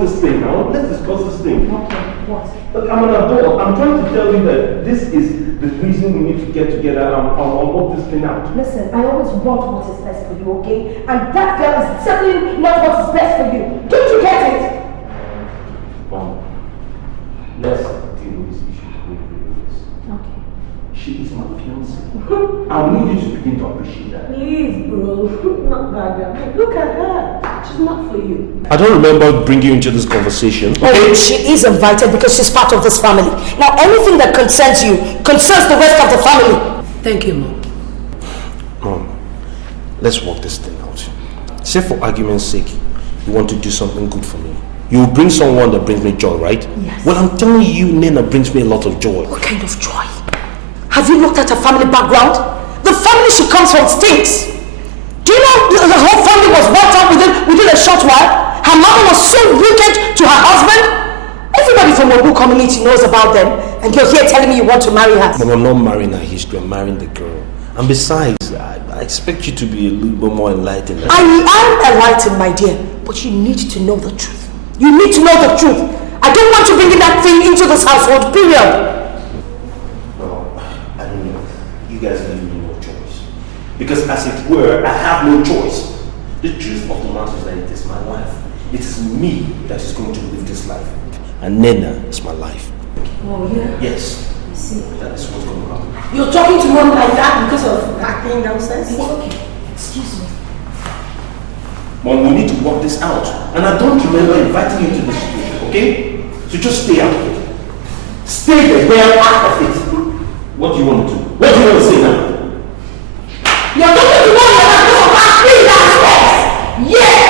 this thing now. Let's discuss this thing. Okay, what? Look, I'm an adult. I'm trying to tell you that this is the reason we need to get together and I'll work this thing out. Listen, I always want what is best for you, okay? And that girl is certainly not what is best for you. Don't you get it? Mom, let's deal with this issue the way it is. Okay. She is my fiancée. I need you to begin to appreciate that. Please, bro. Not that girl. Look at her. She's not for you. I don't remember bringing you into this conversation. Oh, she is invited because she's part of this family. Now, anything that concerns you concerns the rest of the family. Thank you, Mom. Mom, let's work this thing out. Say for argument's sake, you want to do something good for me. You will bring someone that brings me joy, right? Yes. Well, I'm telling you, Nena brings me a lot of joy. What kind of joy? Have you looked at her family background? The family she comes from stinks. Do you know the whole family was wiped out within a short while? Her mother was so wicked to her husband. Everybody from Obu community knows about them, and you're here telling me you want to marry her. Mom, I'm not marrying her history, I'm marrying the girl. And besides, I expect you to be a little bit more enlightened. I am enlightened, my dear, but you need to know the truth. You need to know the truth. I don't want you bringing that thing into this household, period. You guys give me no choice. Because as it were, I have no choice. The truth of the matter is that it is my life. It is me that is going to live this life. And Nena is my life. Oh, yeah? Yes. I see. That is what's going to happen. You're talking to mom like that because of that thing downstairs? It's okay. Excuse me. Mom, we need to work this out. And I don't remember inviting you to this situation, okay? So just stay out of it. Stay the hell out of it. What do you want to do? What do you want to say now? You're going to want to have back me downstairs! Yeah!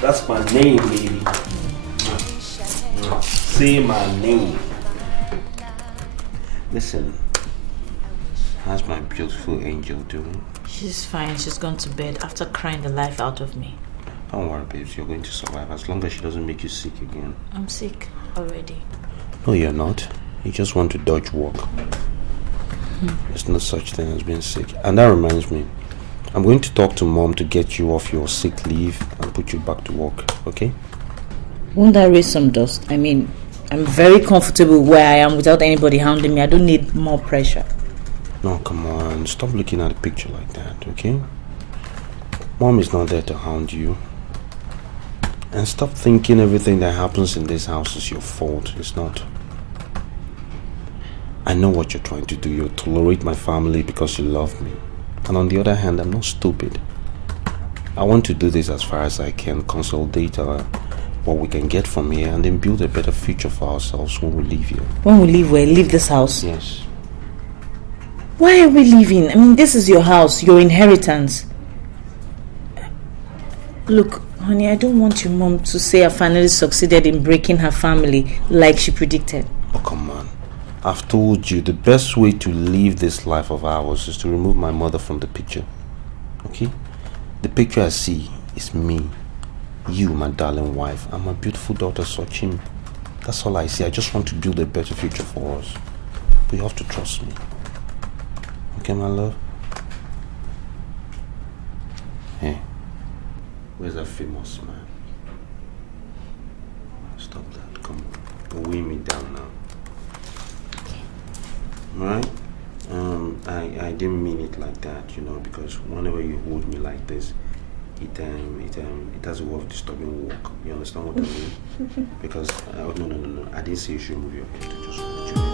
That's my name, baby. Say my name. Listen, how's my beautiful angel doing? She's fine. She's gone to bed after crying the life out of me. Don't worry, babes. You're going to survive as long as she doesn't make you sick again. I'm sick already. No, you're not. You just want to dodge work. There's no such thing as being sick. And that reminds me, I'm going to talk to Mom to get you off your sick leave and put you back to work, okay? Won't that raise some dust? I mean, I'm very comfortable where I am without anybody hounding me. I don't need more pressure. No, come on. Stop looking at the picture like that, okay? Mom is not there to hound you. And stop thinking everything that happens in this house is your fault. It's not. I know what you're trying to do. You tolerate my family because you love me. And on the other hand, I'm not stupid. I want to do this as far as I can, consolidate what we can get from here, and then build a better future for ourselves when we leave here. When we leave where? Leave this house? Yes. Why are we leaving? I mean, this is your house, your inheritance. Look, honey, I don't want your mom to say I finally succeeded in breaking her family like she predicted. Oh, come on. I've told you the best way to live this life of ours is to remove my mother from the picture. Okay? The picture I see is me, you, my darling wife, and my beautiful daughter, Sochim. That's all I see. I just want to build a better future for us. But you have to trust me. Okay, my love? Hey, where's that famous man? Stop that. Come on. Weigh me down now. Right? I didn't mean it like that, you know, because whenever you hold me like this, it has a way of disturbing work. You understand what I mean? Because no, I didn't say you should move your head. Just hold your head.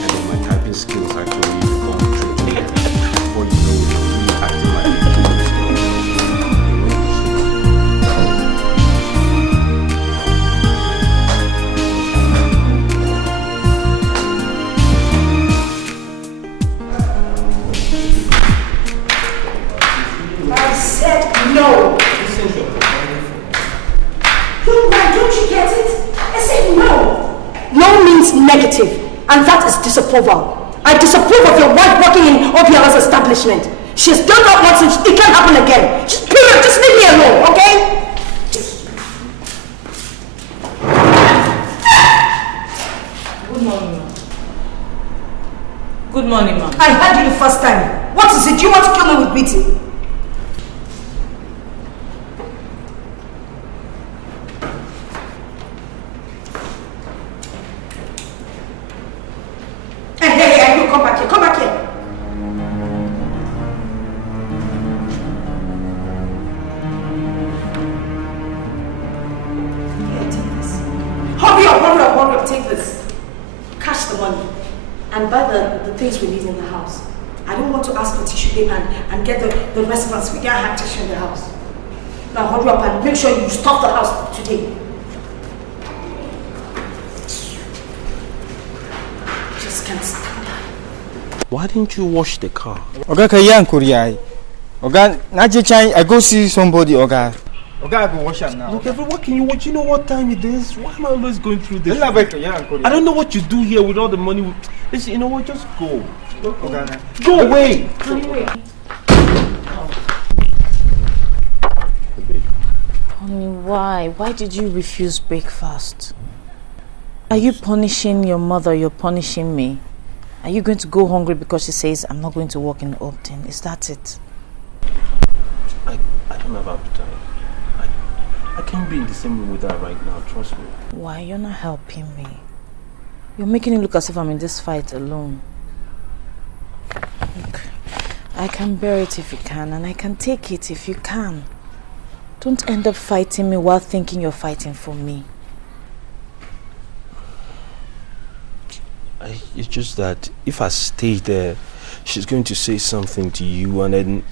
And then my typing skills actually gone through here. Before you know it, you're really acting like a kid. I said no. things you're preparing for. Why don't you get it? I said no. No means negative, and that is disapproval. I disapprove of your wife working in OPR's establishment. She's done that once and it can't happen again. Just period. Just leave me alone, okay? Good morning, ma'am. Good morning, ma'am. I heard you the first time. What is it? Do you want to kill me with beating? Hey, you come back here. Come back here. Here, take this. Hurry up, take this. Cash the money. And buy the things we need in the house. I don't want to ask for tissue paper and get the restaurants. We can't have tissue in the house. Now hurry up and make sure you stuff the house today. Just can't stand that. Why didn't you wash the car? Oga kayan Korea. Oga, I go see somebody, Oga. Oga, I go wash up now. Look, everyone, what can you watch? You know what time it is? Why am I always going through this? I I don't know what you do here with all the money. Listen, you know what? Just go. Oga, Go away. Honey, why? Why did you refuse breakfast? Are you punishing your mother? You're punishing me. Are you going to go hungry because she says I'm not going to work in Upton? Is that it? I don't have appetite. I can't be in the same room with her right now, trust me. Why? You're not helping me. You're making it look as if I'm in this fight alone. Look, I can bear it if you can, and I can take it if you can. Don't end up fighting me while thinking you're fighting for me. It's just that if I stay there, she's going to say something to you, and then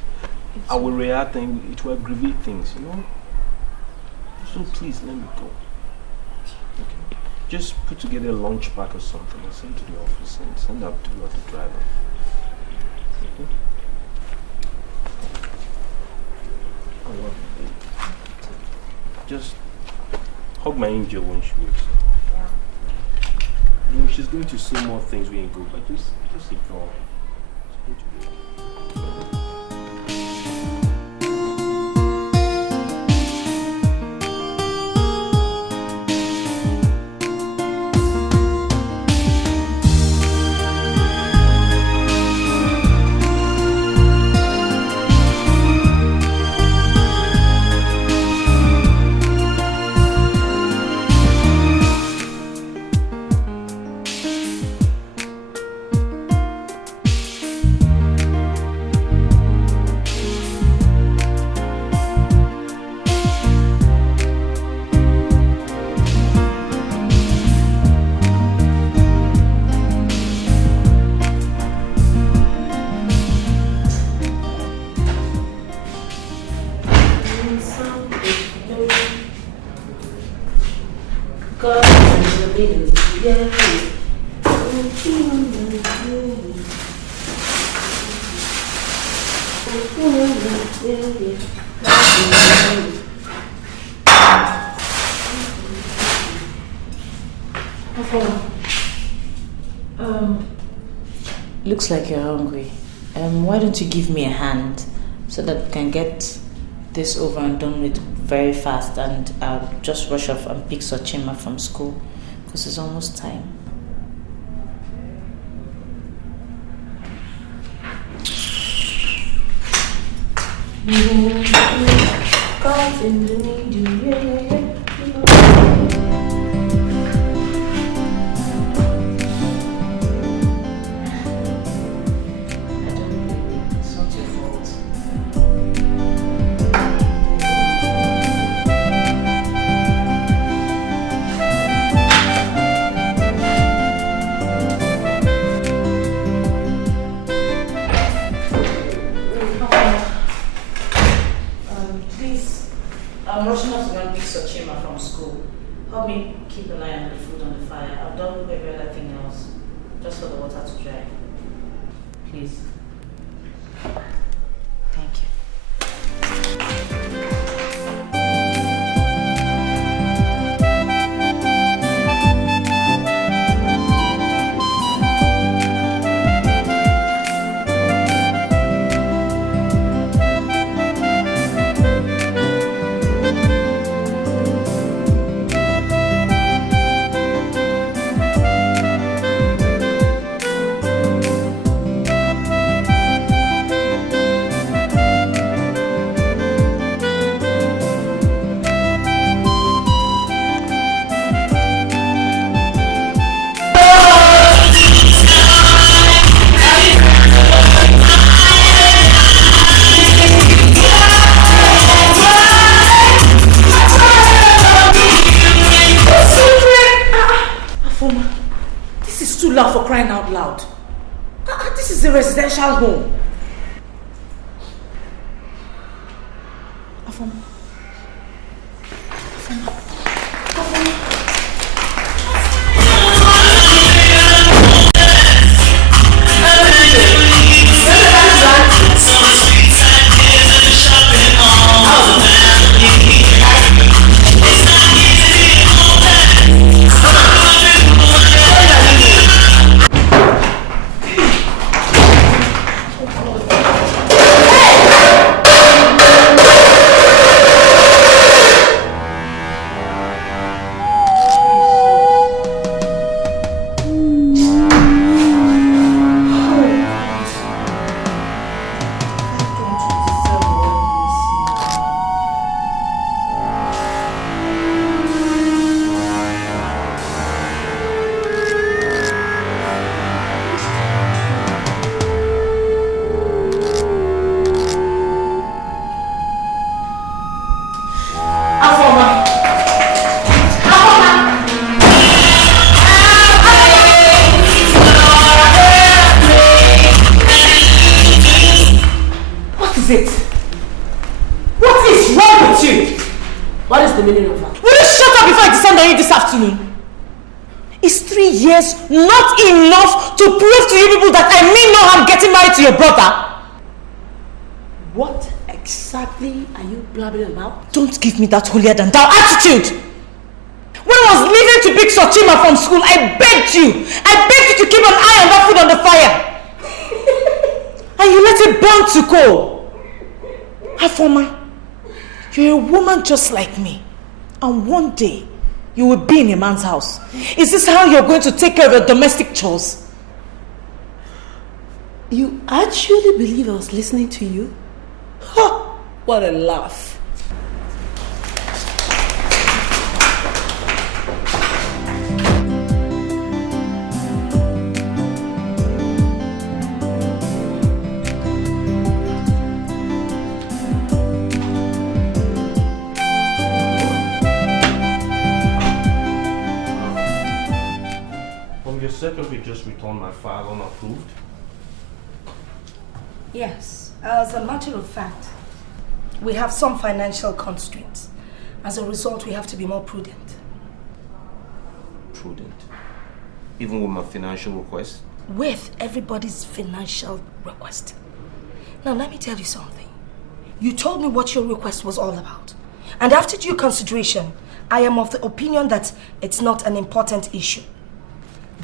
I will react and it will aggravate things, you know? So please, let me go. Okay? Just put together a lunch pack or something and send to the office and send up to the driver. Okay? I love you, baby. Just hug my angel when she wakes up. You know, she's going to say more things when you go, but just ignore her. It's going to be Looks like you're hungry. Why don't you give me a hand so that we can get this over and done with very fast, and I'll just rush off and pick Chioma from school because it's almost time. I'm rushing off to go and pick Chioma from school. Help me keep an eye on the food on the fire. I've done every other thing else. Just for the water to dry. Please. Thank you. is a residential home. Not enough to prove to you people that I mean no harm getting married to your brother. What exactly are you blabbering about? Don't give me that holier than thou attitude. When I was leaving to pick Chioma from school, I begged you to keep an eye on that food on the fire. And you let it burn to coal. Afoma, you're a woman just like me. And one day, you will be in a man's house. Is this how you're going to take care of your domestic chores? You actually believe I was listening to you? Ha! What a laugh. Secretary just returned my file unapproved. Yes, as a matter of fact, we have some financial constraints. As a result, we have to be more prudent. Prudent? Even with my financial request? With everybody's financial request. Now, let me tell you something. You told me what your request was all about. And after due consideration, I am of the opinion that it's not an important issue.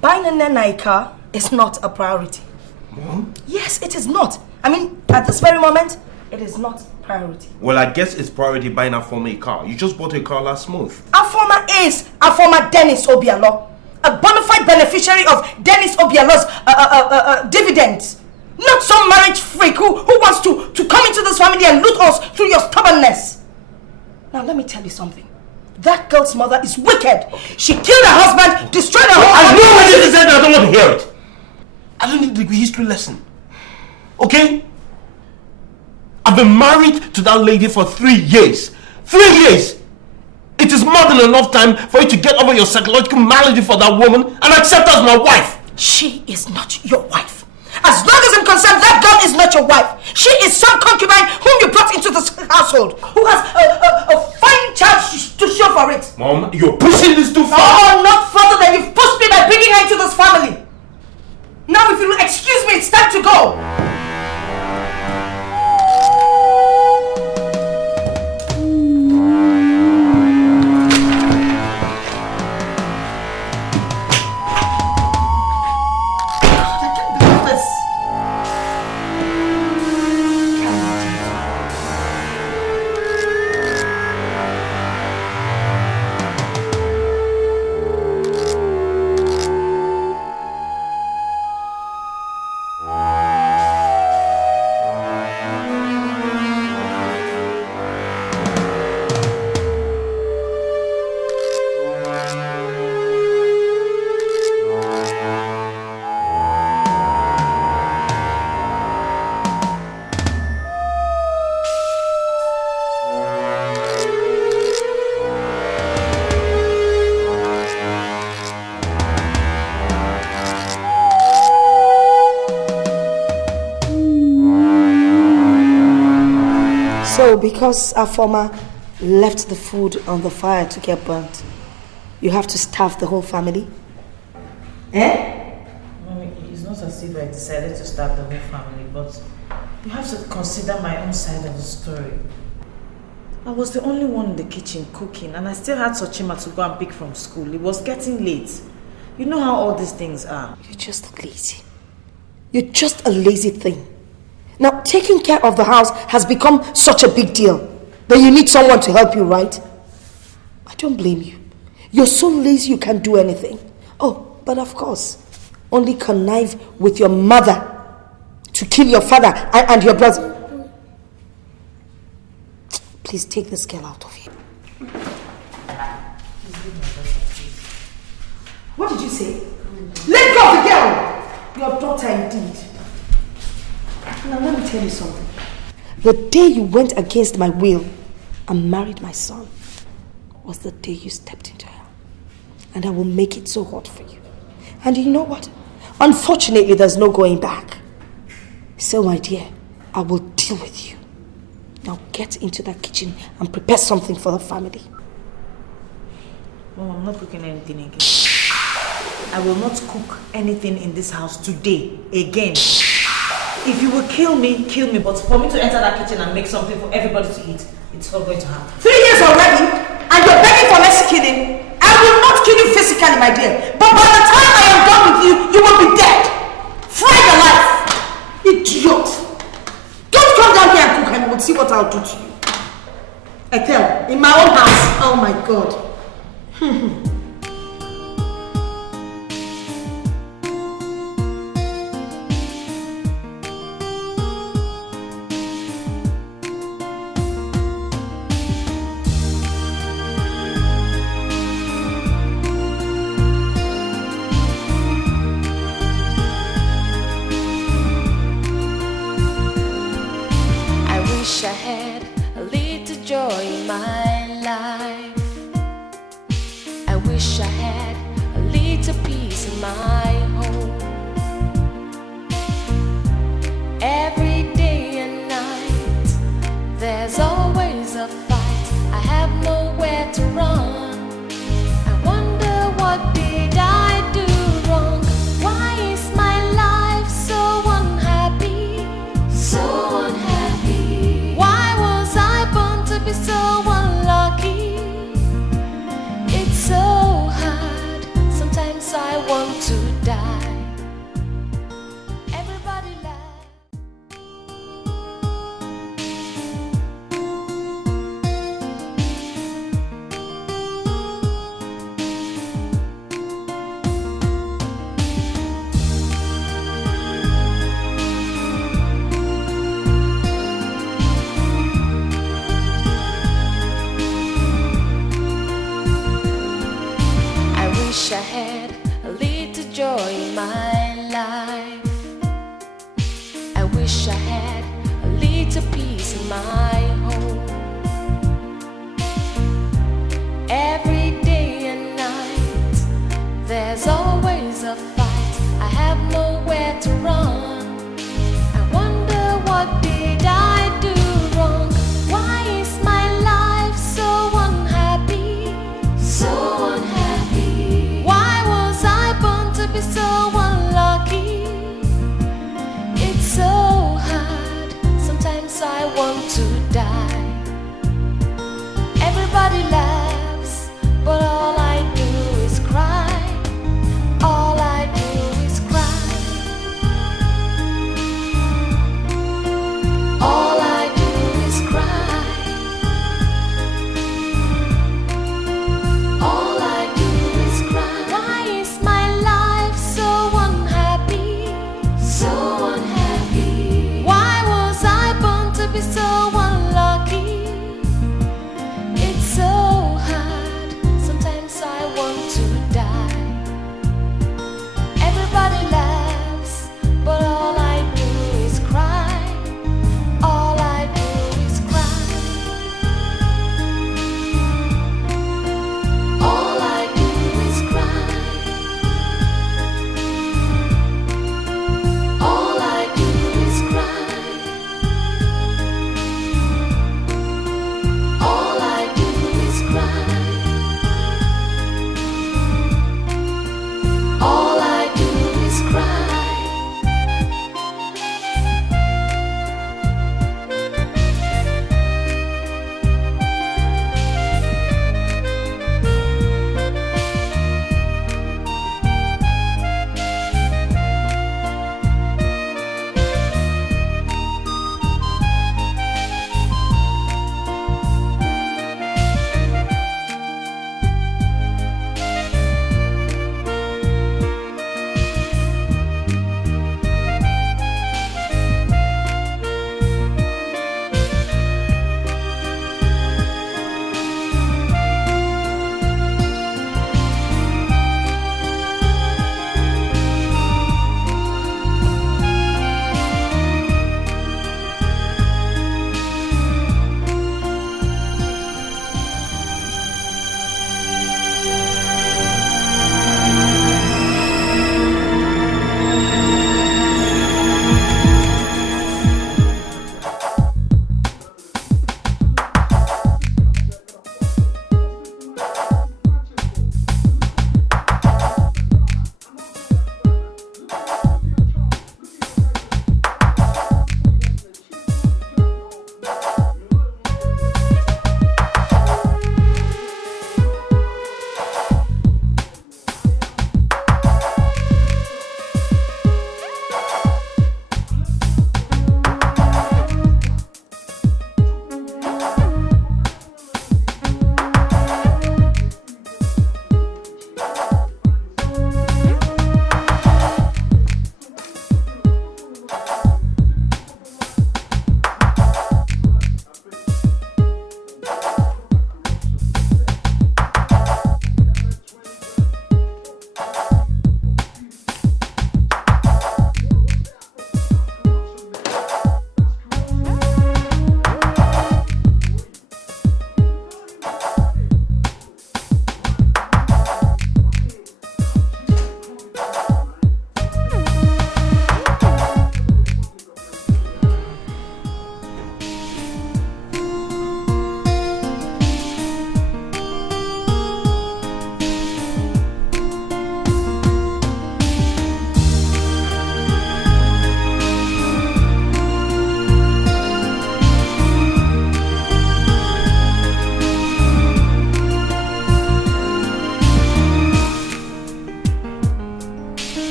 Buying an Iyke is not a priority. Mom? Yes, it is not. I mean, at this very moment, it is not priority. Well, I guess it's priority buying Afoma a car. You just bought a car last month. Afoma is Afoma Dennis Obialo, a bona fide beneficiary of Dennis Obialo's dividends. Not some marriage freak who wants to come into this family and loot us through your stubbornness. Now, let me tell you something. That girl's mother is wicked. She killed her husband, destroyed her whole family. I know what you said, I don't want to hear it. I don't need a degree history lesson. Okay? I've been married to that lady for 3 years. 3 years! It is more than enough time for you to get over your psychological malady for that woman and accept her as my wife. She is not your wife. As long as I'm concerned, that girl is not your wife. She is some concubine whom you brought into this household, who has a fine child to show for it. Mom, you're pushing this too far. Oh, not further than you've pushed me by bringing her into this family. Now, if you'll excuse me, it's time to go. because our former left the food on the fire to get burnt, you have to starve the whole family? Eh? Mommy, it's not as if I decided to starve the whole family, but you have to consider my own side of the story. I was the only one in the kitchen cooking, and I still had Chioma to go and pick from school. It was getting late. You know how all these things are. You're just lazy. You're just a lazy thing. Now, taking care of the house has become such a big deal that you need someone to help you, right? I don't blame you. You're so lazy you can't do anything. Oh, but of course, only connive with your mother to kill your father and your brother. Please take this girl out of here. What did you say? Let go of the girl! Your daughter indeed. Now let me tell you something. The day you went against my will and married my son was the day you stepped into hell. And I will make it so hot for you. And you know what? Unfortunately, there's no going back. So my dear, I will deal with you. Now get into that kitchen and prepare something for the family. Mom, I'm not cooking anything again. I will not cook anything in this house today again. If you will kill me, but for me to enter that kitchen and make something for everybody to eat, it's not going to happen. 3 years already, and you're begging for less killing. I will not kill you physically, my dear, but by the time I am done with you, you will be dead. Fried alive. Idiot. Don't come down here and cook and we'll see what I'll do to you. Ethel, in my own house. Oh my God. I had a little joy in my life. I wish I had a little peace in my home. Every day and night, there's always a fight. I have nowhere to run. I wonder what did I do wrong? Why is my life so unhappy? So unhappy. Be so unlucky. It's so hard. Sometimes I want to die. Everybody lies. I had a little joy in my life. I wish I had a little peace in my home. Every day and night, there's always a fight. I have nowhere to run. I wonder what did I do wrong? Why is my life so unhappy? So unhappy. Be so unlucky. It's so hard. Sometimes I want to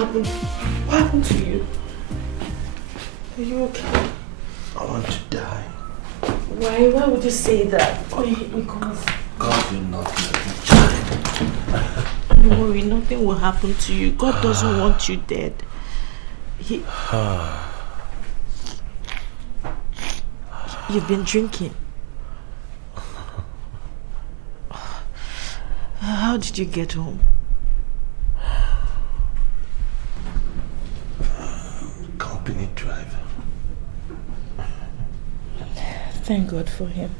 happened? What happened to you? Are you okay? I want to die. Why? Why would you say that? Because God will not let me. don't worry, nothing will happen to you. God doesn't want you dead. You've been drinking. How did you get home? Company driver. Thank God for him.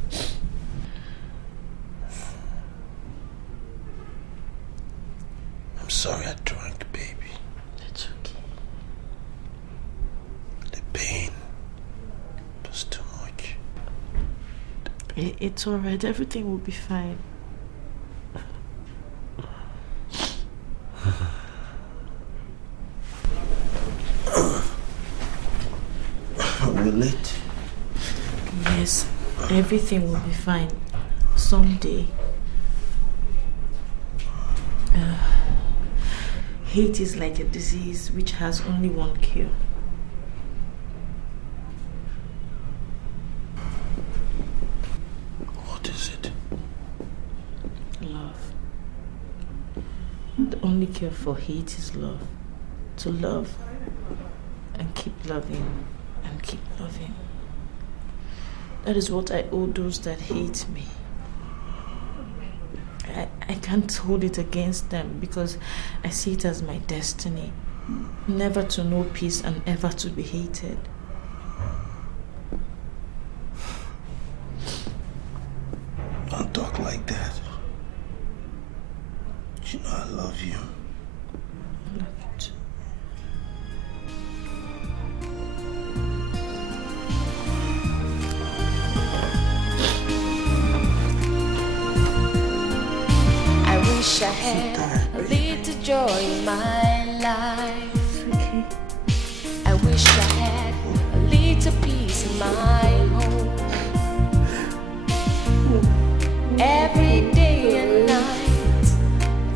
I'm sorry I drank, baby. It's okay. The pain was too much. It's alright. Everything will be fine. Will it? Yes, everything will be fine. Someday. Hate is like a disease which has only one cure. What is it? Love. The only cure for hate is love. To love and keep loving and keep loving. That is what I owe those that hate me. I can't hold it against them because I see it as my destiny. Never to know peace and ever to be hated. Don't talk like that. You know I love you. I love you too. I wish I had a little joy in my life. I wish I had a little peace in my home. Every day and night,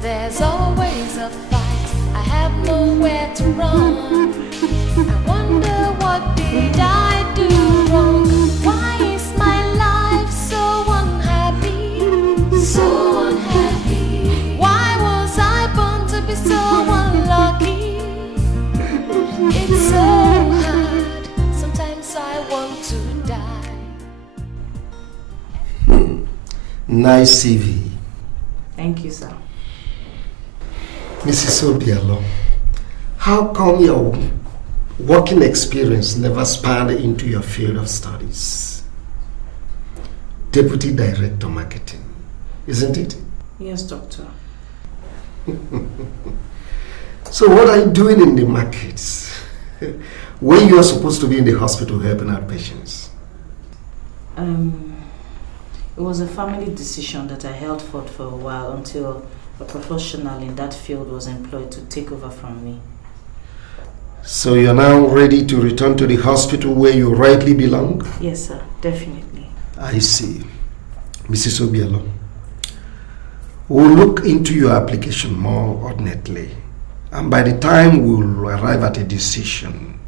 there's always a fight. I have nowhere to run. I wonder what did I do wrong? Why is my life so unhappy? So unhappy. Why was I born to be so unlucky? It's so hard. Sometimes I want to die. Nice CV. Thank you, sir. Mrs. Obialo, how come your working experience never spanned into your field of studies? Deputy Director Marketing, isn't it? Yes, doctor. So what are you doing in the markets when you are supposed to be in the hospital helping out patients? It was a family decision that I held forth for a while until a professional in that field was employed to take over from me. So you're now ready to return to the hospital where you rightly belong? Yes, sir, definitely. I see. Mrs. Obialo, we'll look into your application more ordinately. And by the time we'll arrive at a decision,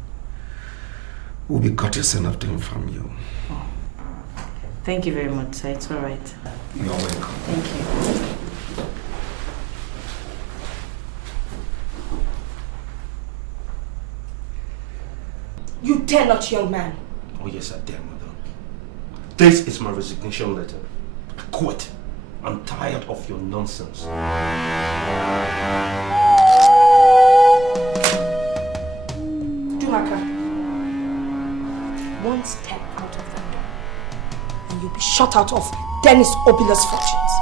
we'll be courteous enough to inform you. Oh. Thank you very much, sir. It's all right. You're welcome. Thank you. You dare not, young man. Oh yes, I dare, mother. This is my resignation letter. I quit. I'm tired of your nonsense. Chukwuka, one step out of that door and you'll be shut out of Dennis Obila's fortunes.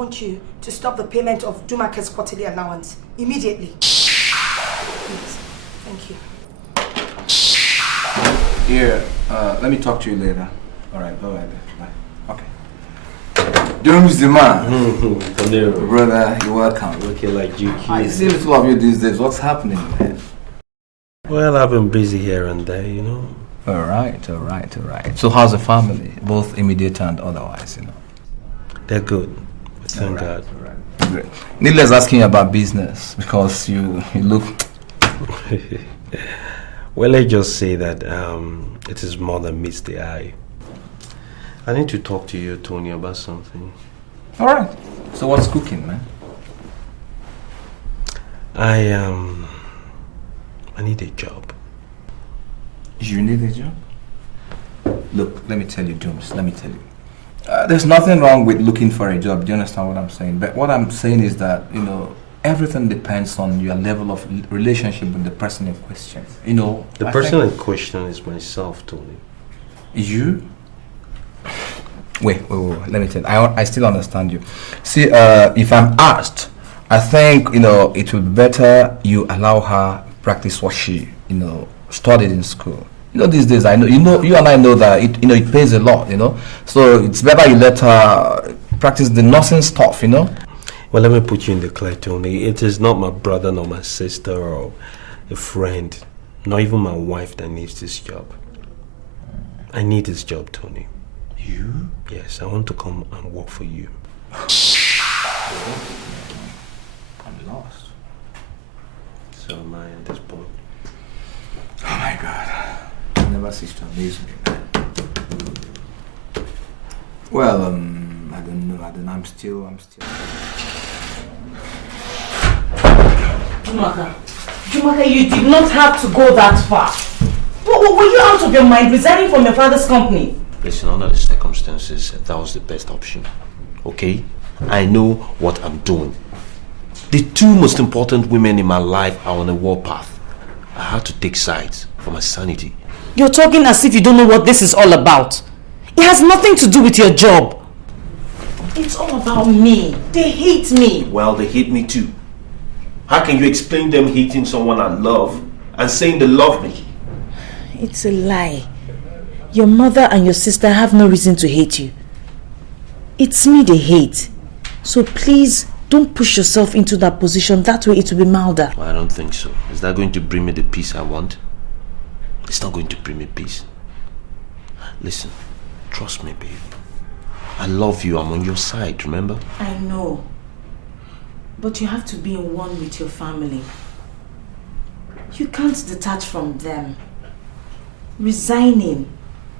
want you to stop the payment of Jumake's quarterly allowance immediately. Please. Thank you. Here, let me talk to you later. Alright, bye-bye. Bye. Okay. Durham's the man. Brother, you're welcome. Looking like GQ. I see little of you these days. What's happening, man? Well, I've been busy here and there, you know. Alright. So how's the family? Both immediate and otherwise, you know? They're good. Thank God. Alright. Great. Needless asking about business because you look... Well, let's just say that it is more than meets the eye. I need to talk to you, Tony, about something. Alright. So what's cooking, man? I need a job. You need a job? Look, let me tell you, Jones, let me tell you. There's nothing wrong with looking for a job. Do you understand what I'm saying? But what I'm saying is that, you know, everything depends on your level of relationship with the person in question. You know, the person in question is myself, Tony. You? Wait. Let me tell you. I still understand you. See, if I'm asked, I think, you know, it would be better you allow her practice what she, you know, studied in school. You know, these days, I know, you and I know that it pays a lot, you know. So it's better you let her practice the nursing stuff, you know. Well, let me put you in the clear, Tony. It is not my brother, nor my sister, or a friend, not even my wife that needs this job. I need this job, Tony. You? Yes, I want to come and work for you. I'm lost. So am I at this point. Oh my God. You never cease to amaze me, man. Well, I don't know. I'm still. Chukwuka, you did not have to go that far. Were you out of your mind resigning from your father's company? Listen, under the circumstances, that was the best option. Okay? I know what I'm doing. The two most important women in my life are on a warpath. I had to take sides for my sanity. You're talking as if you don't know what this is all about. It has nothing to do with your job. It's all about me. They hate me. Well, they hate me too. How can you explain them hating someone I love and saying they love me? It's a lie. Your mother and your sister have no reason to hate you. It's me they hate. So please, don't push yourself into that position. That way it will be milder. Well, I don't think so. Is that going to bring me the peace I want? It's not going to bring me peace. Listen, trust me, babe. I love you. I'm on your side, remember? I know. But you have to be in one with your family. You can't detach from them. Resigning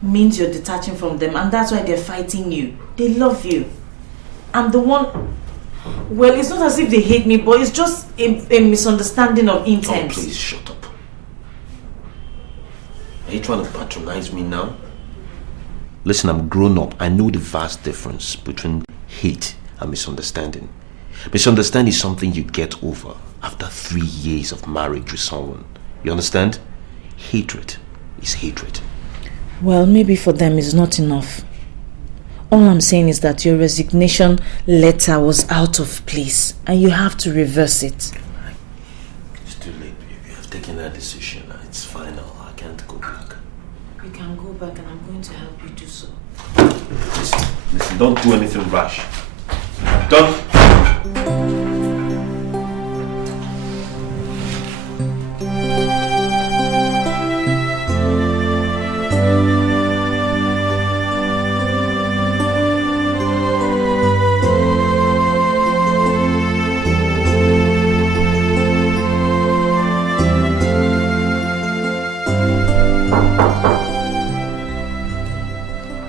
means you're detaching from them, and that's why they're fighting you. They love you. I'm the one... Well, it's not as if they hate me, but it's just a misunderstanding of intent. Oh, please, shut up. Are you trying to patronize me now? Listen, I'm grown up. I know the vast difference between hate and misunderstanding. Misunderstanding is something you get over after 3 years of marriage with someone. You understand? Hatred is hatred. Well, maybe for them it's not enough. All I'm saying is that your resignation letter was out of place and you have to reverse it. It's too late, baby. I've taken that decision. It's final. I can't go back. You can go back and I'm going to help you do so. Listen, don't do anything rash. Don't.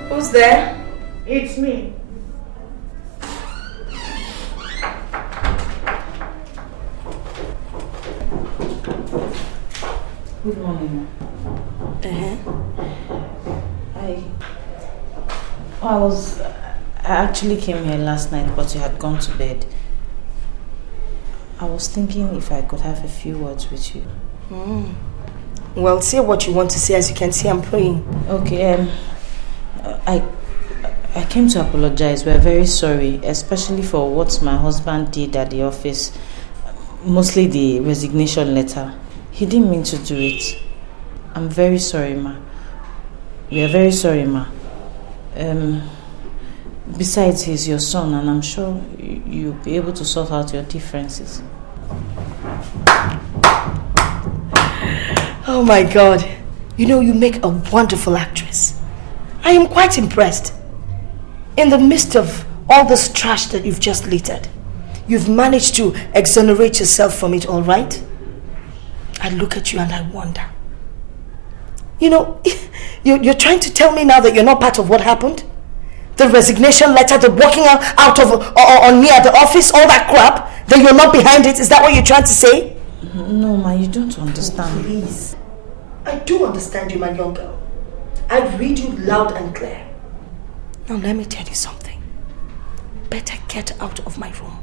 Who's there? It's me. Good morning. I actually came here last night, but you had gone to bed. I was thinking if I could have a few words with you. Well, say what you want to say. As you can see, I'm praying. Okay. I came to apologize. We're very sorry, especially for what my husband did at the office. Mostly the resignation letter. He didn't mean to do it. I'm very sorry, ma. We are very sorry, ma. Besides, he's your son, and I'm sure you'll be able to sort out your differences. Oh my God. You know, you make a wonderful actress. I am quite impressed. In the midst of all this trash that you've just littered, you've managed to exonerate yourself from it, all right? I look at you and I wonder. You know, you're trying to tell me now that you're not part of what happened? The resignation letter, the walking out of on me at the office, all that crap, that you're not behind it? Is that what you're trying to say? No, ma, you don't understand. Oh, please. I do understand you, my young girl. I read you loud and clear. Now let me tell you something. Better get out of my room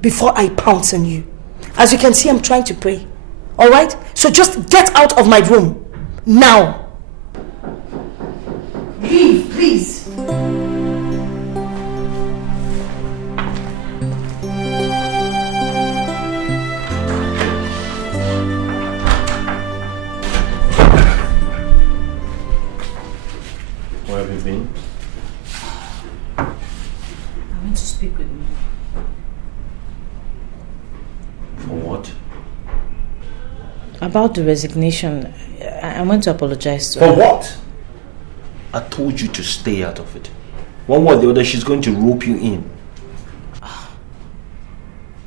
before I pounce on you. As you can see, I'm trying to pray. Alright? So just get out of my room. Now. Leave, please. Where have you been? I went to speak with you. For what? About the resignation, I went to apologize to For her. what? I told you to stay out of it. One way or the other, she's going to rope you in.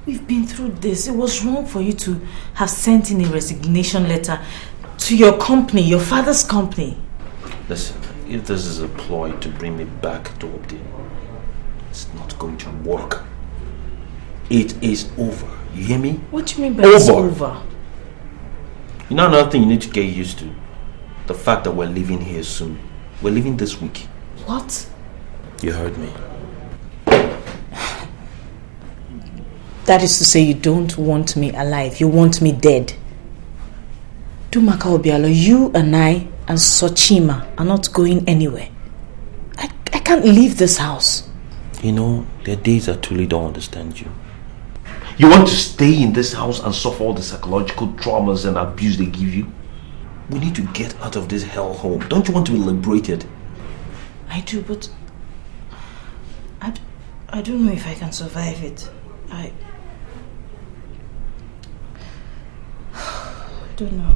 We've been through this. It was wrong for you to have sent in a resignation letter to your company, your father's company. Listen, if this is a ploy to bring me back to Obdi, it's not going to work. It is over. You hear me? What do you mean by it's over? You know another thing you need to get used to? The fact that we're leaving here soon. We're leaving this week. What? You heard me. That is to say you don't want me alive. You want me dead. Dumaka Obialo, you and I and Sochima are not going anywhere. I can't leave this house. You know, there are days I truly don't understand you. You want to stay in this house and suffer all the psychological traumas and abuse they give you? We need to get out of this hellhole. Don't you want to be liberated? I do, but I don't know if I can survive it. I don't know.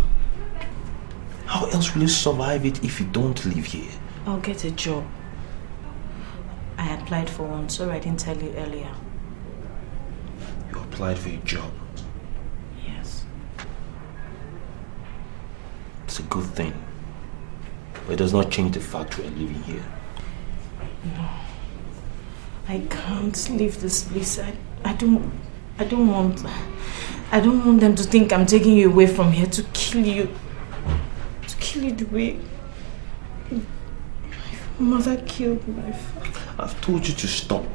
How else will you survive it if you don't live here? I'll get a job. I applied for one, sorry I didn't tell you earlier. You applied for a job. Yes. It's a good thing. But it does not change the fact we're living here. No. I can't leave this place. I don't want them to think I'm taking you away from here to kill you. To kill you the way my mother killed my father. I've told you to stop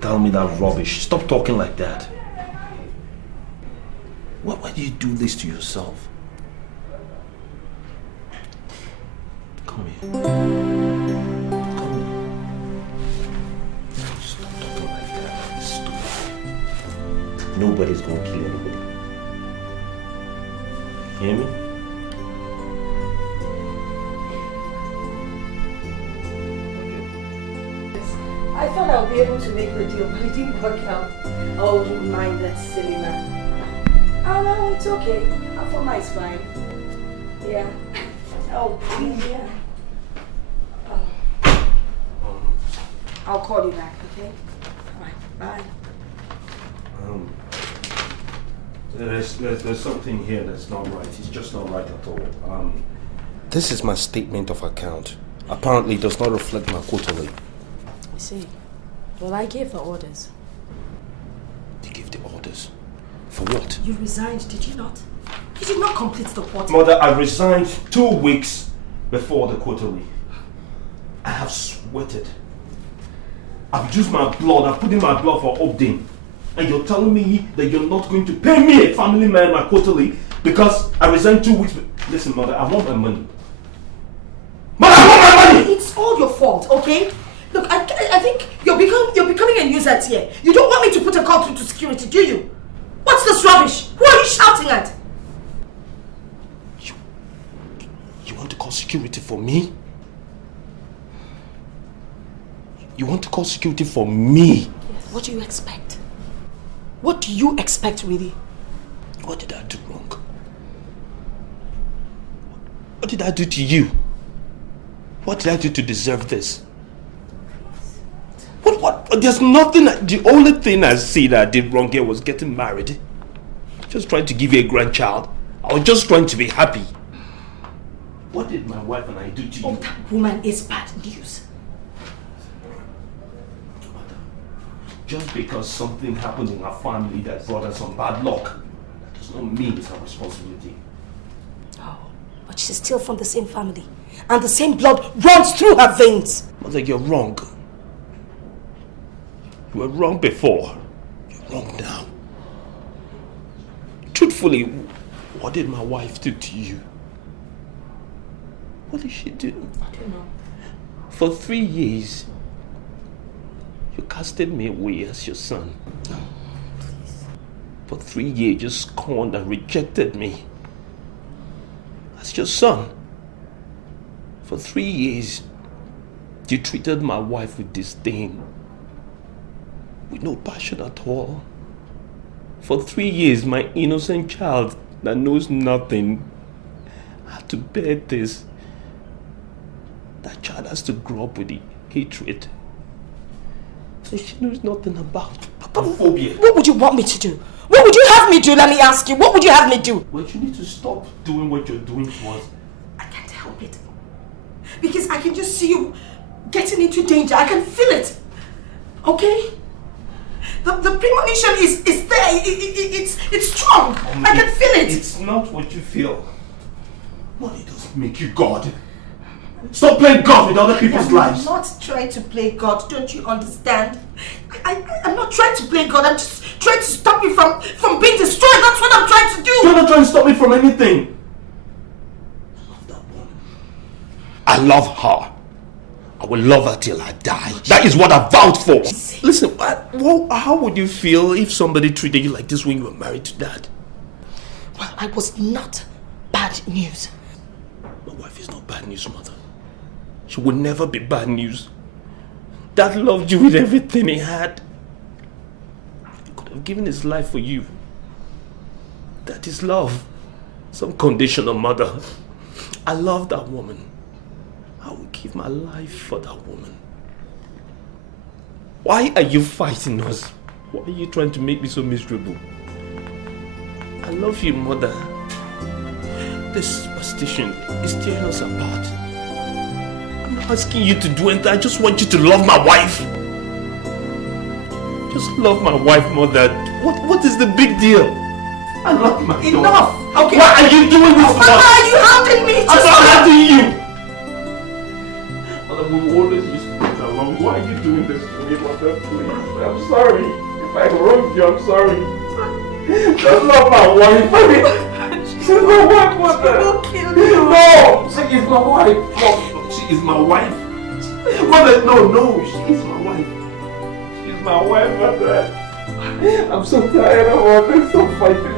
telling me that rubbish. Stop talking like that. Why do you do this to yourself? Come here. Come here. Stop talking like that. It's stupid. Nobody's gonna kill anybody. Hear me? I thought I would be able to make the deal, but it didn't work out. Oh, don't mind that silly man. Oh no, it's okay. Afoma is fine. Yeah. Oh, please, yeah. I'll call you back, okay? Alright, bye. There's something here that's not right. It's just not right at all. This is my statement of account. Apparently it does not reflect my quarterly. I see. Well, I gave the orders. You gave the orders? For what? You resigned, did you not? You did not complete the quarter. Mother, I resigned 2 weeks before the quarterly. I have sweated. I've used my blood. I've put in my blood for Obdin. And you're telling me that you're not going to pay me, a family man, my quarterly because I resigned 2 weeks. Listen, Mother, I want my money. Mother, I want my money! It's all your fault, okay? Look, I think you're becoming a nuisance here. You don't want me to put a call through to security, do you? What's this rubbish? Who are you shouting at? You want to call security for me? You want to call security for me? Yes. What do you expect? What do you expect, really? What did I do wrong? What did I do to you? What did I do to deserve this? What? There's nothing. The only thing I see that I did wrong here was getting married. Just trying to give you a grandchild. I was just trying to be happy. What did my wife and I do to you? Oh, that woman is bad news. Just because something happened in our family that brought us some bad luck, that does not mean it's our responsibility. Oh, but she's still from the same family. And the same blood runs through her veins. Mother, you're wrong. You were wrong before. You're wrong now. Truthfully, what did my wife do to you? What did she do? I don't know. For 3 years, you casted me away as your son. Oh, please. For 3 years, you scorned and rejected me as your son. For 3 years, you treated my wife with disdain, with no passion at all. For 3 years, my innocent child that knows nothing had to bear this. That child has to grow up with the hatred. So she knows nothing about phobia. What would you want me to do? What would you have me do? Let me ask you. What would you have me do? Well, you need to stop doing what you're doing to us. I can't help it. Because I can just see you getting into danger. I can feel it. Okay? The premonition is there. It's strong. I can feel it. It's not what you feel. Money doesn't make you God. Stop playing God with other people's lives. I'm not trying to play God. Don't you understand? I'm not trying to play God. I'm just trying to stop you from being destroyed. That's what I'm trying to do. You're not trying to stop me from anything. I love that woman. I love her. I will love her till I die. That is what I vowed for. Listen, how would you feel if somebody treated you like this when you were married to Dad? Well, I was not bad news. My wife is not bad news, Mother. She would never be bad news. Dad loved you with everything he had. He could have given his life for you. That is love. Some conditional, Mother. I love that woman. I will give my life for that woman. Why are you fighting us? Why are you trying to make me so miserable? I love you, Mother. This superstition is tearing us apart. I'm not asking you to do anything. I just want you to love my wife. Just love my wife, Mother. What is the big deal? I love my daughter. Enough! Okay. Why are you doing this to us? Why are you hounding me? I'm not hounding you! Mother, we always used to get along. Why are you doing this to me, Mother? Please. I'm sorry. If I wronged you, I'm sorry. Just love my wife. She's my wife, Mother. She will kill you. No! She is my wife. No, she is my wife. Mother, no, she is my wife. She is my wife, Mother. I'm so tired of all this. Stop fighting me.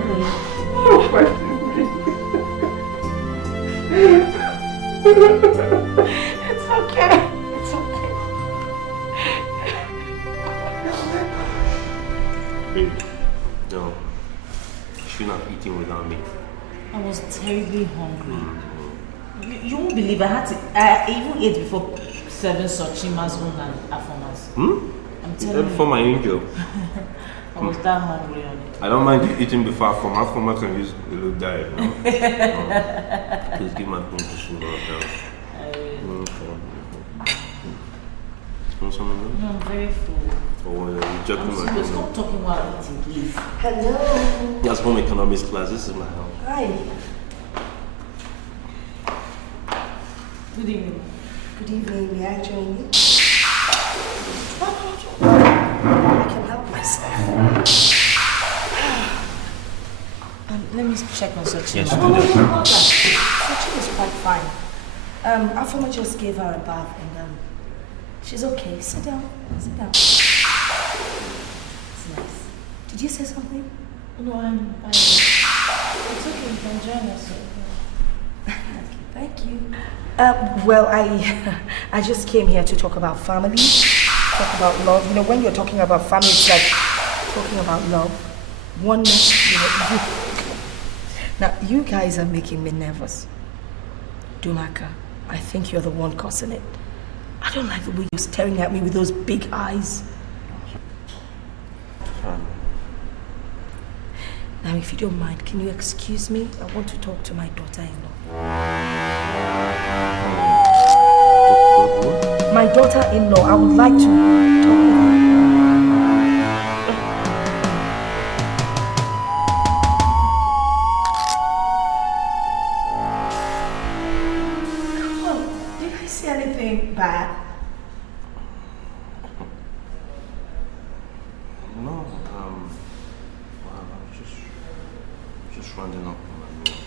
Stop fighting me. It's okay. It's okay. No. You're not eating without me. I was terribly hungry. You won't believe I even ate before serving Chima's own and Afoma's. I'm telling you. Before my angel. I was that hungry on it. I don't mind you eating before Afoma. Afoma can use a little diet. No? No. Please give my phone to sugar now. Want some of No, I'm very full. Oh, you're joking I'm my serious. Stop talking while eating, please. Hello. That's home economics class. This is my house. Hi. Good evening. Good evening. May I join you? I can help myself. Let me check on Sochima. Yes, No, Sochima is quite fine. Afoma just gave her a bath and She's okay. Sit down. Sit down. It's nice. Did you say something? No, I'm fine. It's okay, you can join us. Okay, thank you. Well, I just came here to talk about family, talk about love. You know, when you're talking about family, it's like talking about love, oneness. You know, now, you guys are making me nervous. Dumaka, I think you're the one causing it. I don't like the way you're staring at me with those big eyes. Now, if you don't mind, can you excuse me? I want to talk to my daughter-in-law. My daughter-in-law, I would like to talk with her. Come on, did I say anything bad? No, well, I'm just rounding up on my room.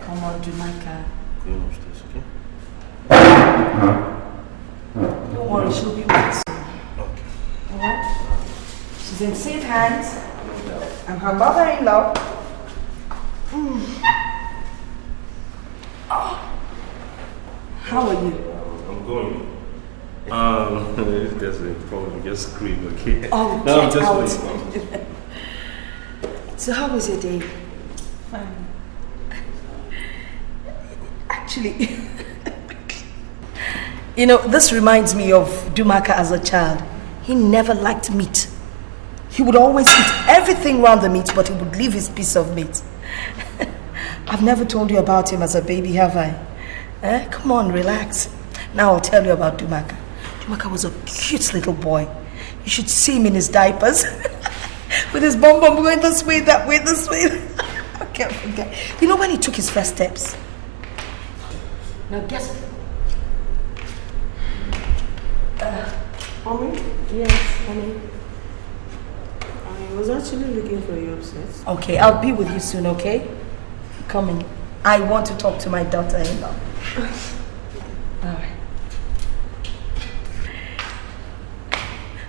Come on, Jamaica. Going upstairs, okay? Don't worry, she'll be with us soon. Okay. Alright? She's in safe hands. I'm her mother-in-law. Oh. How are you? I'm going. If there's a problem, just scream, okay? Oh, No, I'm get just out. waiting. So how was your day? Fine. Actually, you know, this reminds me of Dumaka as a child. He never liked meat. He would always eat everything around the meat, but he would leave his piece of meat. I've never told you about him as a baby, have I? Come on, relax. Now I'll tell you about Dumaka. Dumaka was a cute little boy. You should see him in his diapers. With his bum going this way, that way, this way. I can't forget. You know when he took his first steps? Now guess. Mommy? Yes, honey. I was actually looking for you upstairs. Okay, I'll be with you soon, okay? Come in. I want to talk to my daughter-in-law. Alright.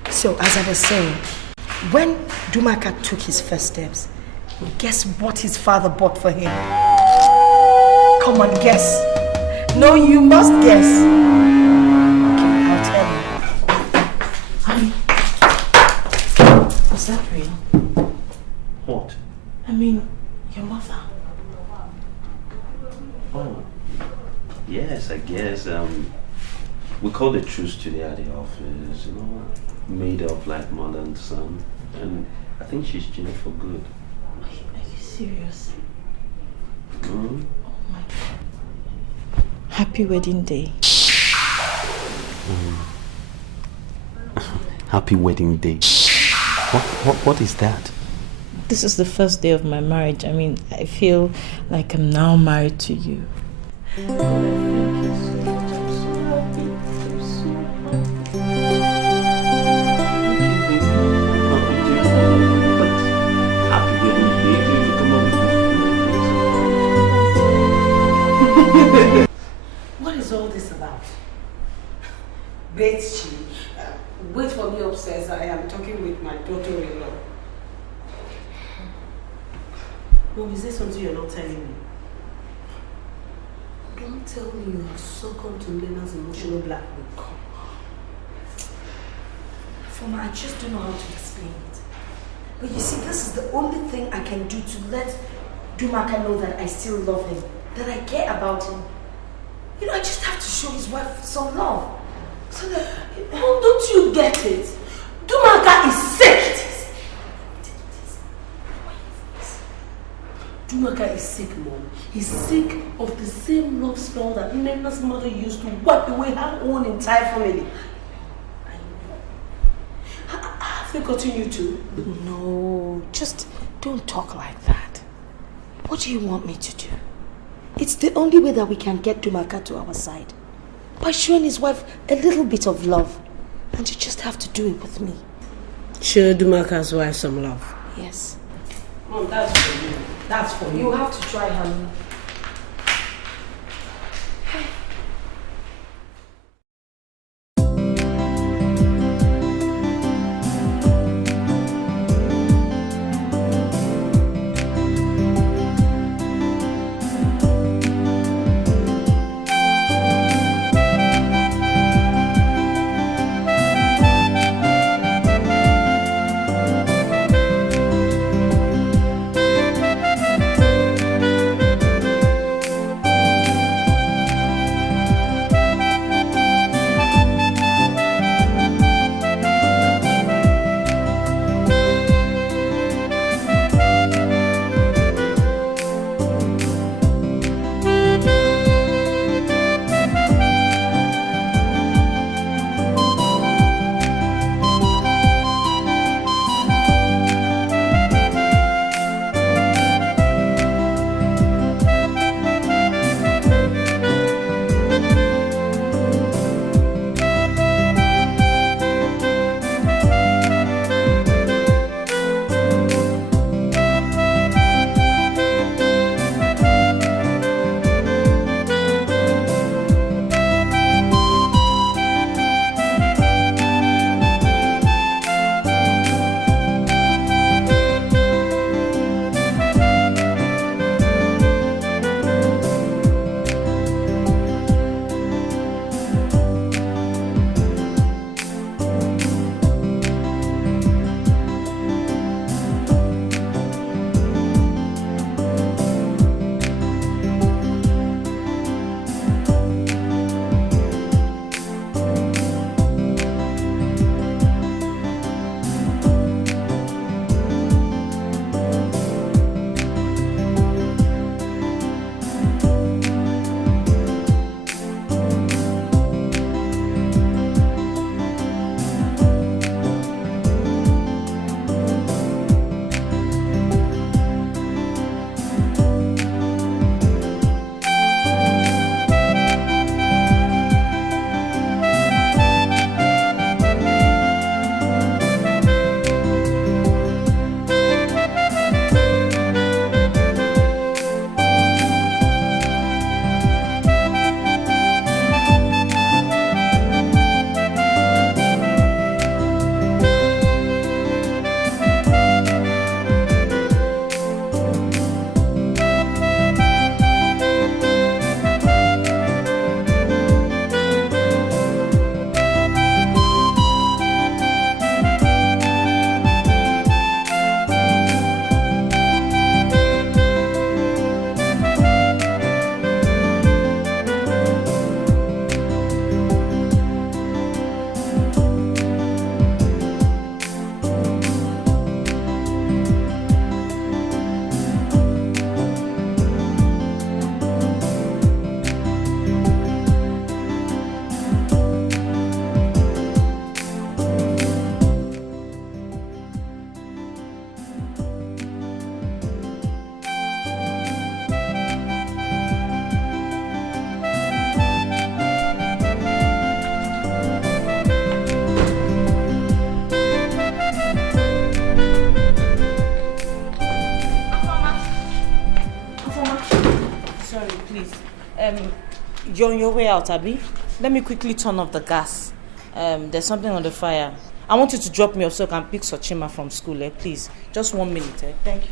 So, as I was saying, when Dumaka took his first steps, guess what his father bought for him? Come on, guess. No, you must guess. Okay, I'll tell you. Honey, was that real? What? I mean, your mother. Oh, yes, I guess. We called a truce today at the office, you know, made up like mother and son. And I think she's changed for good. Are you serious? Mm-hmm. Oh my God. Happy wedding day. Happy wedding day. What is that? This is the first day of my marriage. I mean, I feel like I'm now married to you. Thank you so much. I'm so happy. I'm so Happy wedding day. Come on. What is all this about? Betsy, wait for me upstairs. I am talking with my daughter-in-law. Mom, is there something you're not telling me? Don't tell me you have succumbed to Lena's emotional blackmail. Foma, I just don't know how to explain it. But you see, this is the only thing I can do to let Dumaka know that I still love him, that I care about him. You know, I just have to show his wife some love. So that, Mom, don't you get it? Dumaka is sick. Dumaka is sick, Mom. He's sick of the same love spell that Lena's mother used to wipe away her own entire family. I know. Have they gotten you too? no, just don't talk like that. What do you want me to do? It's the only way that we can get Dumaka to our side. By showing his wife a little bit of love. And you just have to do it with me. Show Dumaka's wife some love. Yes. Mom, that's for you. That's for you. You have to try, honey. You're on your way out, Abby. Let me quickly turn off the gas. There's something on the fire. I want you to drop me off so I can pick Chioma from school, please. Just 1 minute, Thank you.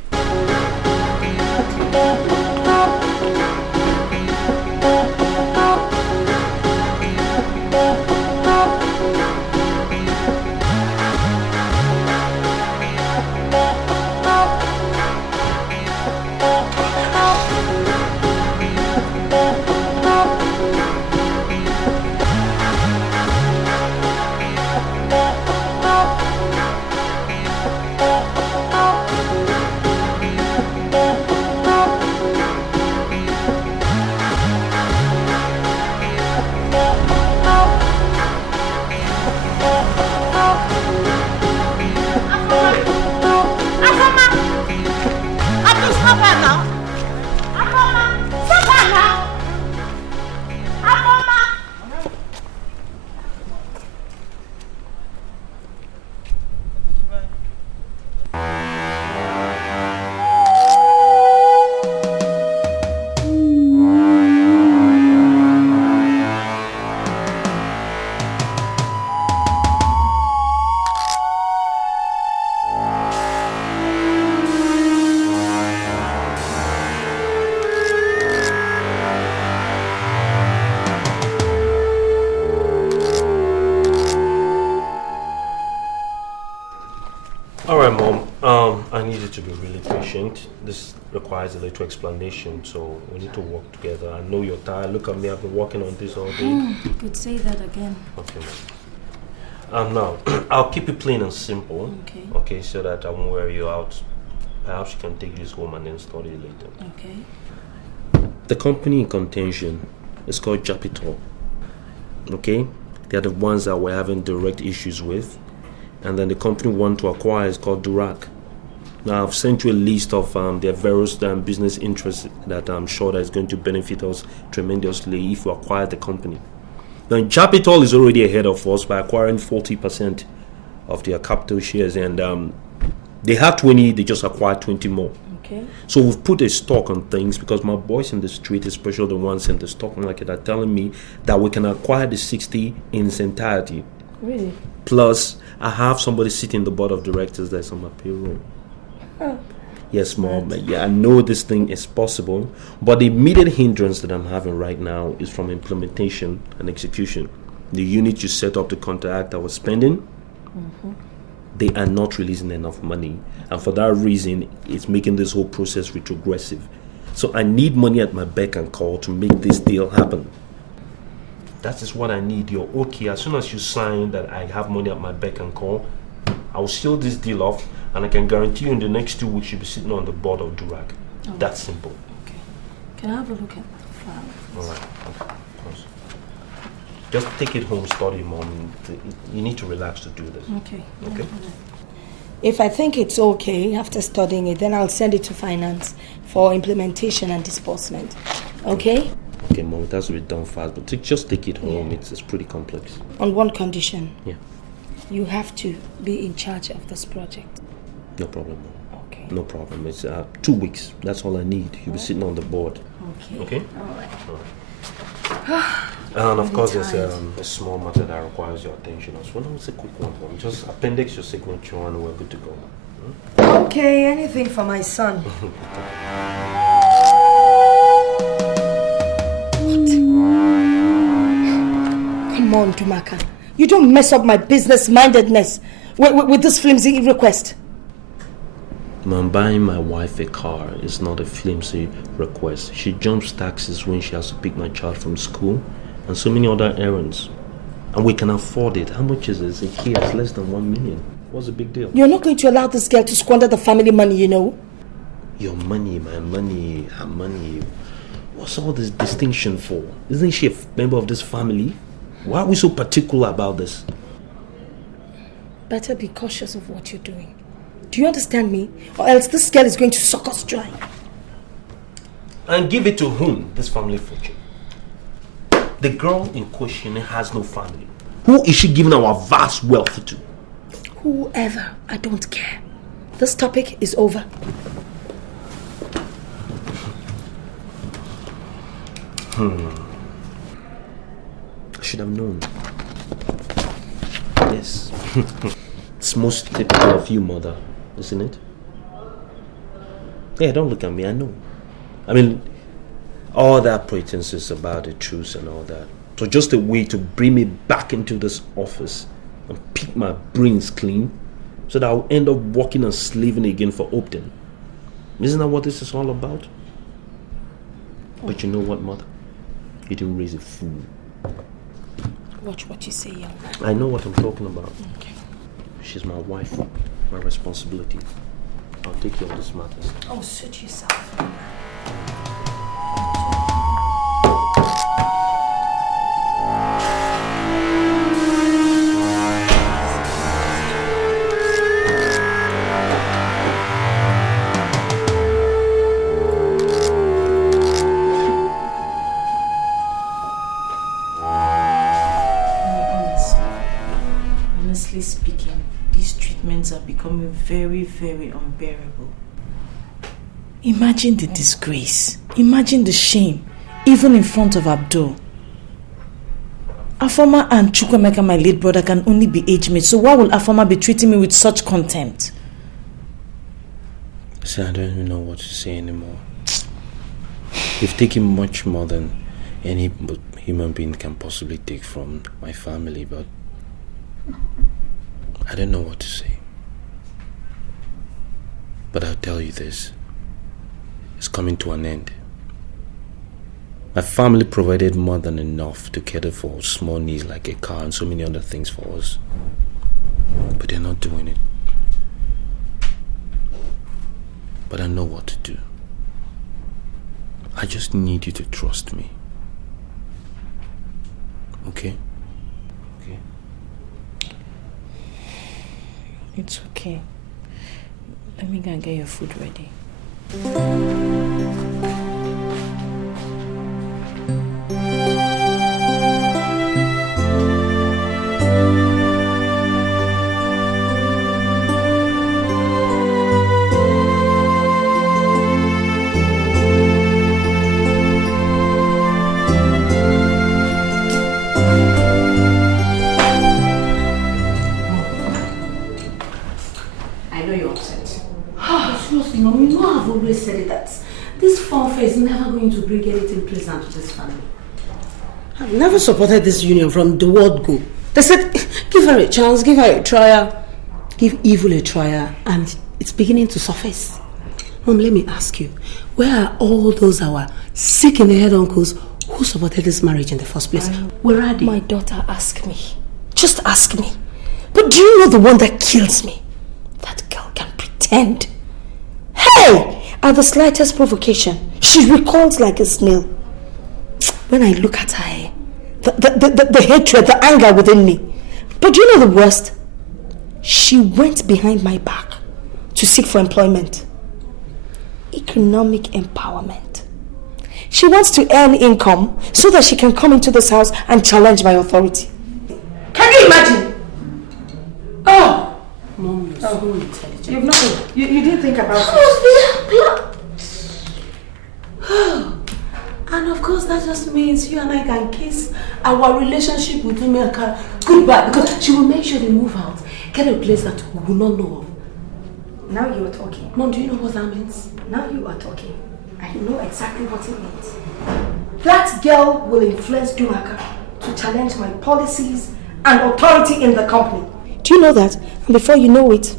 To be really patient. This requires a little explanation, so we need to work together. I know you're tired. Look at me, I've been working on this all day. You could say that again. Okay, now, I'll keep it plain and simple. Okay, so that I won't wear you out. Perhaps you can take this home and then study later. Okay. The company in contention is called Japitol. Okay? They're the ones that we're having direct issues with. And then the company we want to acquire is called Durac. Now, I've sent you a list of their various business interests that I'm sure that is going to benefit us tremendously if we acquire the company. Now, Japitol is already ahead of us by acquiring 40% of their capital shares, and they had 20, they just acquired 20 more. Okay. So we've put a stock on things because my boys in the street, especially the ones in the stock market, are telling me that we can acquire the 60 in its entirety. Really? Plus, I have somebody sitting in the board of directors that's on my payroll. Oh. Yes, Mom. Yeah, I know this thing is possible, but the immediate hindrance that I'm having right now is from implementation and execution. The unit you set up to counteract our spending, they are not releasing enough money, and for that reason, it's making this whole process retrogressive. So I need money at my beck and call to make this deal happen. That is what I need. You're okay. As soon as you sign that I have money at my beck and call, I will seal this deal off. And I can guarantee you in the next 2 weeks you'll be sitting on the board of Durac. Oh. That's simple. Okay. Can I have a look at the file? All right. Okay. Of course. Just take it home, study, Mom. You need to relax to do this. Okay. Okay. If I think it's okay after studying it, then I'll send it to finance for implementation and disbursement. Okay? Okay, Mom. It has to be done fast, but just take it home. Yeah. It's pretty complex. On one condition. Yeah. You have to be in charge of this project. No problem. Okay. No problem. It's 2 weeks. That's all I need. You'll be sitting on the board. Okay. Okay? All right. And of course, there's a small matter that requires your attention as well. It's a quick one. Just appendix your signature and we're good to go. Okay, anything for my son. What? Come on, Dumaka. You don't mess up my business-mindedness with this flimsy request. Mom, buying my wife a car is not a flimsy request. She jumps taxes when she has to pick my child from school and so many other errands. And we can afford it. How much is it? It's here. It's less than 1 million. What's the big deal? You're not going to allow this girl to squander the family money, you know. Your money, my money, her money. What's all this distinction for? Isn't she a member of this family? Why are we so particular about this? Better be cautious of what you're doing. Do you understand me? Or else this girl is going to suck us dry. And give it to whom? This family fortune. The girl in question has no family. Who is she giving our vast wealth to? Whoever. I don't care. This topic is over. I should have known. Yes. It's most typical of you, mother, isn't it? Yeah, don't look at me, I know. I mean, all that pretenses about the truth and all that. So just a way to bring me back into this office and pick my brains clean so that I'll end up working and slaving again for Upton. Isn't that what this is all about? But you know what, mother? You didn't raise a fool. Watch what you say, young man. I know what I'm talking about. Okay. She's my wife, my responsibility. I'll take care of this matters. Oh, suit yourself. Honestly speaking, these treatments are becoming very, very unbearable. Imagine the disgrace. Imagine the shame, even in front of Abdul. Afoma and Chukwuka, my late brother, can only be age mates, so why will Afoma be treating me with such contempt? See, I don't even know what to say anymore. You've taken much more than any human being can possibly take from my family, but I don't know what to say. But I'll tell you this. It's coming to an end. My family provided more than enough to cater for small needs like a car and so many other things for us. But they're not doing it. But I know what to do. I just need you to trust me. Okay? Okay. It's okay. Let me go and get your food ready. This funfair is never going to bring anything pleasant to this family. I've never supported this union from the word go. They said, give her a chance, give her a trial. Give evil a trial, and it's beginning to surface. Mom, let me ask you, where are all those our sick in the head uncles who supported this marriage in the first place? Where are they? My daughter asked me. Just ask me. But do you know the one that kills me? That girl can pretend. Hey! At the slightest provocation, she recoils like a snail. When I look at her, the hatred, the anger within me. But do you know the worst? She went behind my back to seek for employment. Economic empowerment. She wants to earn income so that she can come into this house and challenge my authority. Can you imagine? Oh! Mom, you're so intelligent. You've not, you didn't think about it. And of course, that just means you and I can kiss our relationship with Umeka goodbye, because she will make sure they move out, get a place that we will not know of. Now you are talking. Mom, do you know what that means? Now you are talking. I know exactly what it means. That girl will influence Dumaka to challenge my policies and authority in the company. Do you know that? And before you know it,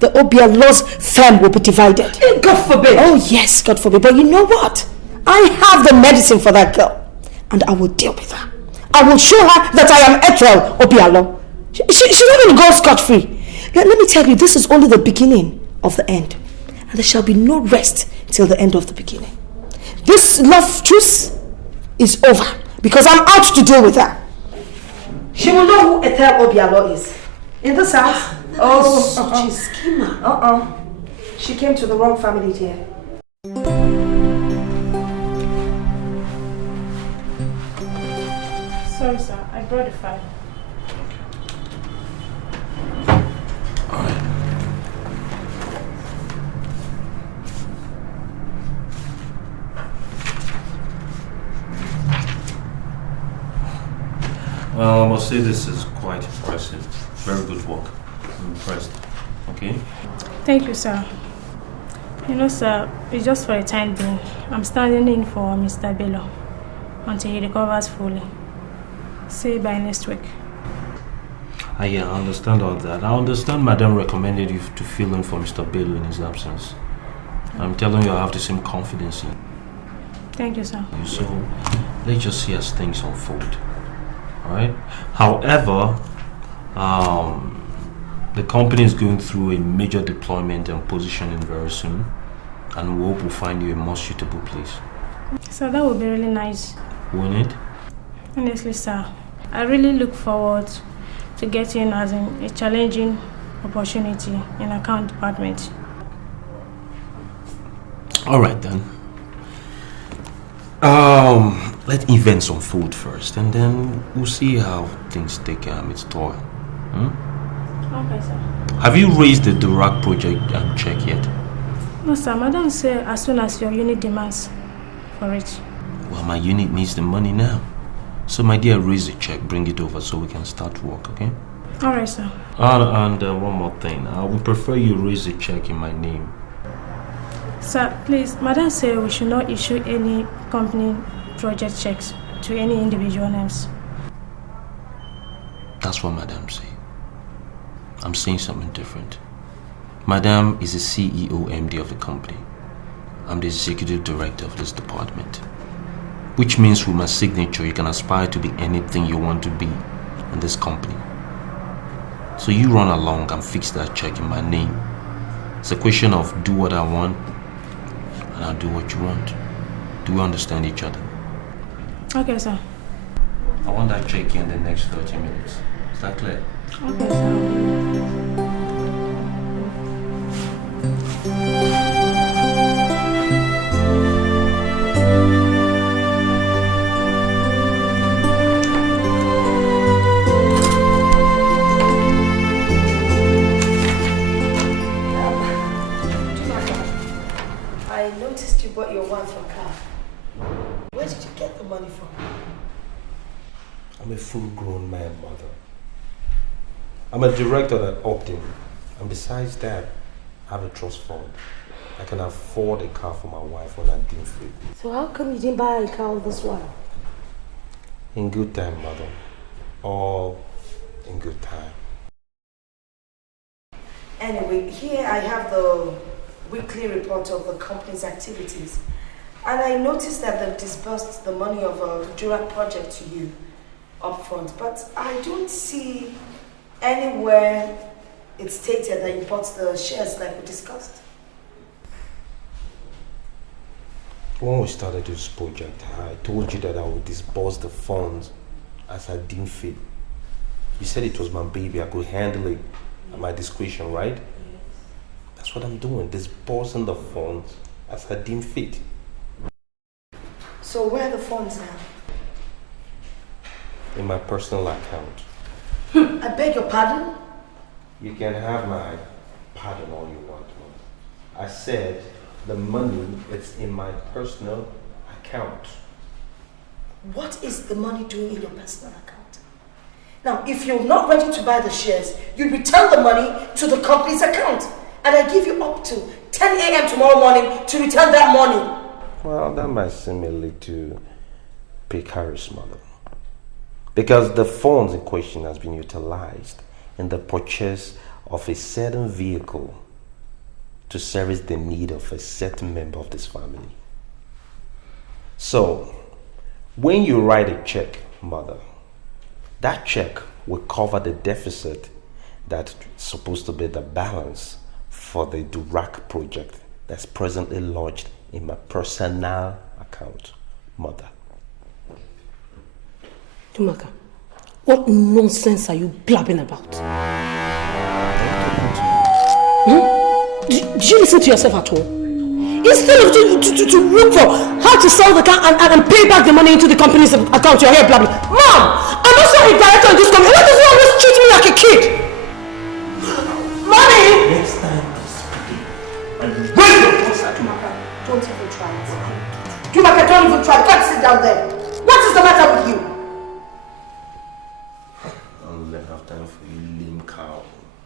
the Obialo's firm will be divided. God forbid. Oh yes, God forbid. But you know what? I have the medicine for that girl. And I will deal with her. I will show her that I am Ethel Obialo. She's not going to go scot-free. Let me tell you, this is only the beginning of the end. And there shall be no rest till the end of the beginning. This love truce is over because I'm out to deal with her. She will know who Ethel Obialo is. In this house? Oh, such a schemer. She came to the wrong family here. Sorry, sir. I brought a file. Well, I must say this is quite impressive. Very good work. I'm impressed. Okay? Thank you, sir. You know, sir, it's just for a time being. I'm standing in for Mr. Bello until he recovers fully. Say by next week. I understand all that. I understand Madam recommended you to fill in for Mr. Bello in his absence. I'm telling you, I have the same confidence in you. Thank you, sir. So, let's just see as things unfold. Alright? However, the company is going through a major deployment and positioning very soon, and we hope we'll find you a more suitable place. So that would be really nice. Won't it? Honestly, sir, I really look forward to getting as a challenging opportunity in account department. Alright then. Let events unfold first, and then we'll see how things take its toll. Okay, sir. Have you raised the Durac project check yet? No, sir. Madam said as soon as your unit demands for it. Well, my unit needs the money now. So, my dear, raise the check, bring it over so we can start work, okay? Alright, sir. And one more thing. I would prefer you raise the check in my name. Sir, please, Madam said we should not issue any company project checks to any individual names. That's what Madam said. I'm saying something different. Madam is the CEO MD of the company. I'm the executive director of this department. Which means with my signature, you can aspire to be anything you want to be in this company. So you run along and fix that check in my name. It's a question of do what I want, and I'll do what you want. Do we understand each other? Okay, sir. I want that check in the next 30 minutes. Is that clear? Okay, sir. I noticed you bought your wife a car. Where did you get the money from? I'm a full-grown man, mother. I'm a director at Optim, and besides that, I have a trust fund. I can afford a car for my wife when I'm deemed fit. So how come you didn't buy a car all this while? In good time, mother. All in good time. Anyway, here I have the weekly report of the company's activities. And I noticed that they've disbursed the money of the Durac project to you up front. But I don't see anywhere it's stated that you bought the shares like we discussed. When we started this project, I told you that I would disburse the funds as I deemed fit. You said it was my baby, I could handle it at my discretion, right? That's what I'm doing, disbursing the funds as I deem fit. So where are the funds now? In my personal account. I beg your pardon? You can have my pardon all you want, Mom. I said the money is in my personal account. What is the money doing in your personal account? Now, if you're not ready to buy the shares, you return the money to the company's account. And I give you up to 10 a.m. tomorrow morning to return that money. Well, that might seem a little precarious, mother. Because the funds in question has been utilized in the purchase of a certain vehicle to service the need of a certain member of this family. So, when you write a check, mother, that check will cover the deficit that's supposed to be the balance for the Durac project that's presently lodged in my personal account, mother. Chukwuka, what nonsense are you blabbing about? Did you listen to yourself at all? Instead of to look for how to sell the car and pay back the money into the company's account, you're here blabbing. Mom, I'm also a director in this company. Why does he always treat me like a kid? Mommy! Next time I speak, and raise your voice at Chukwuka. Don't even try it. Chukwuka, don't even try. You can't sit down there. What is the matter with you? for you, lame cow.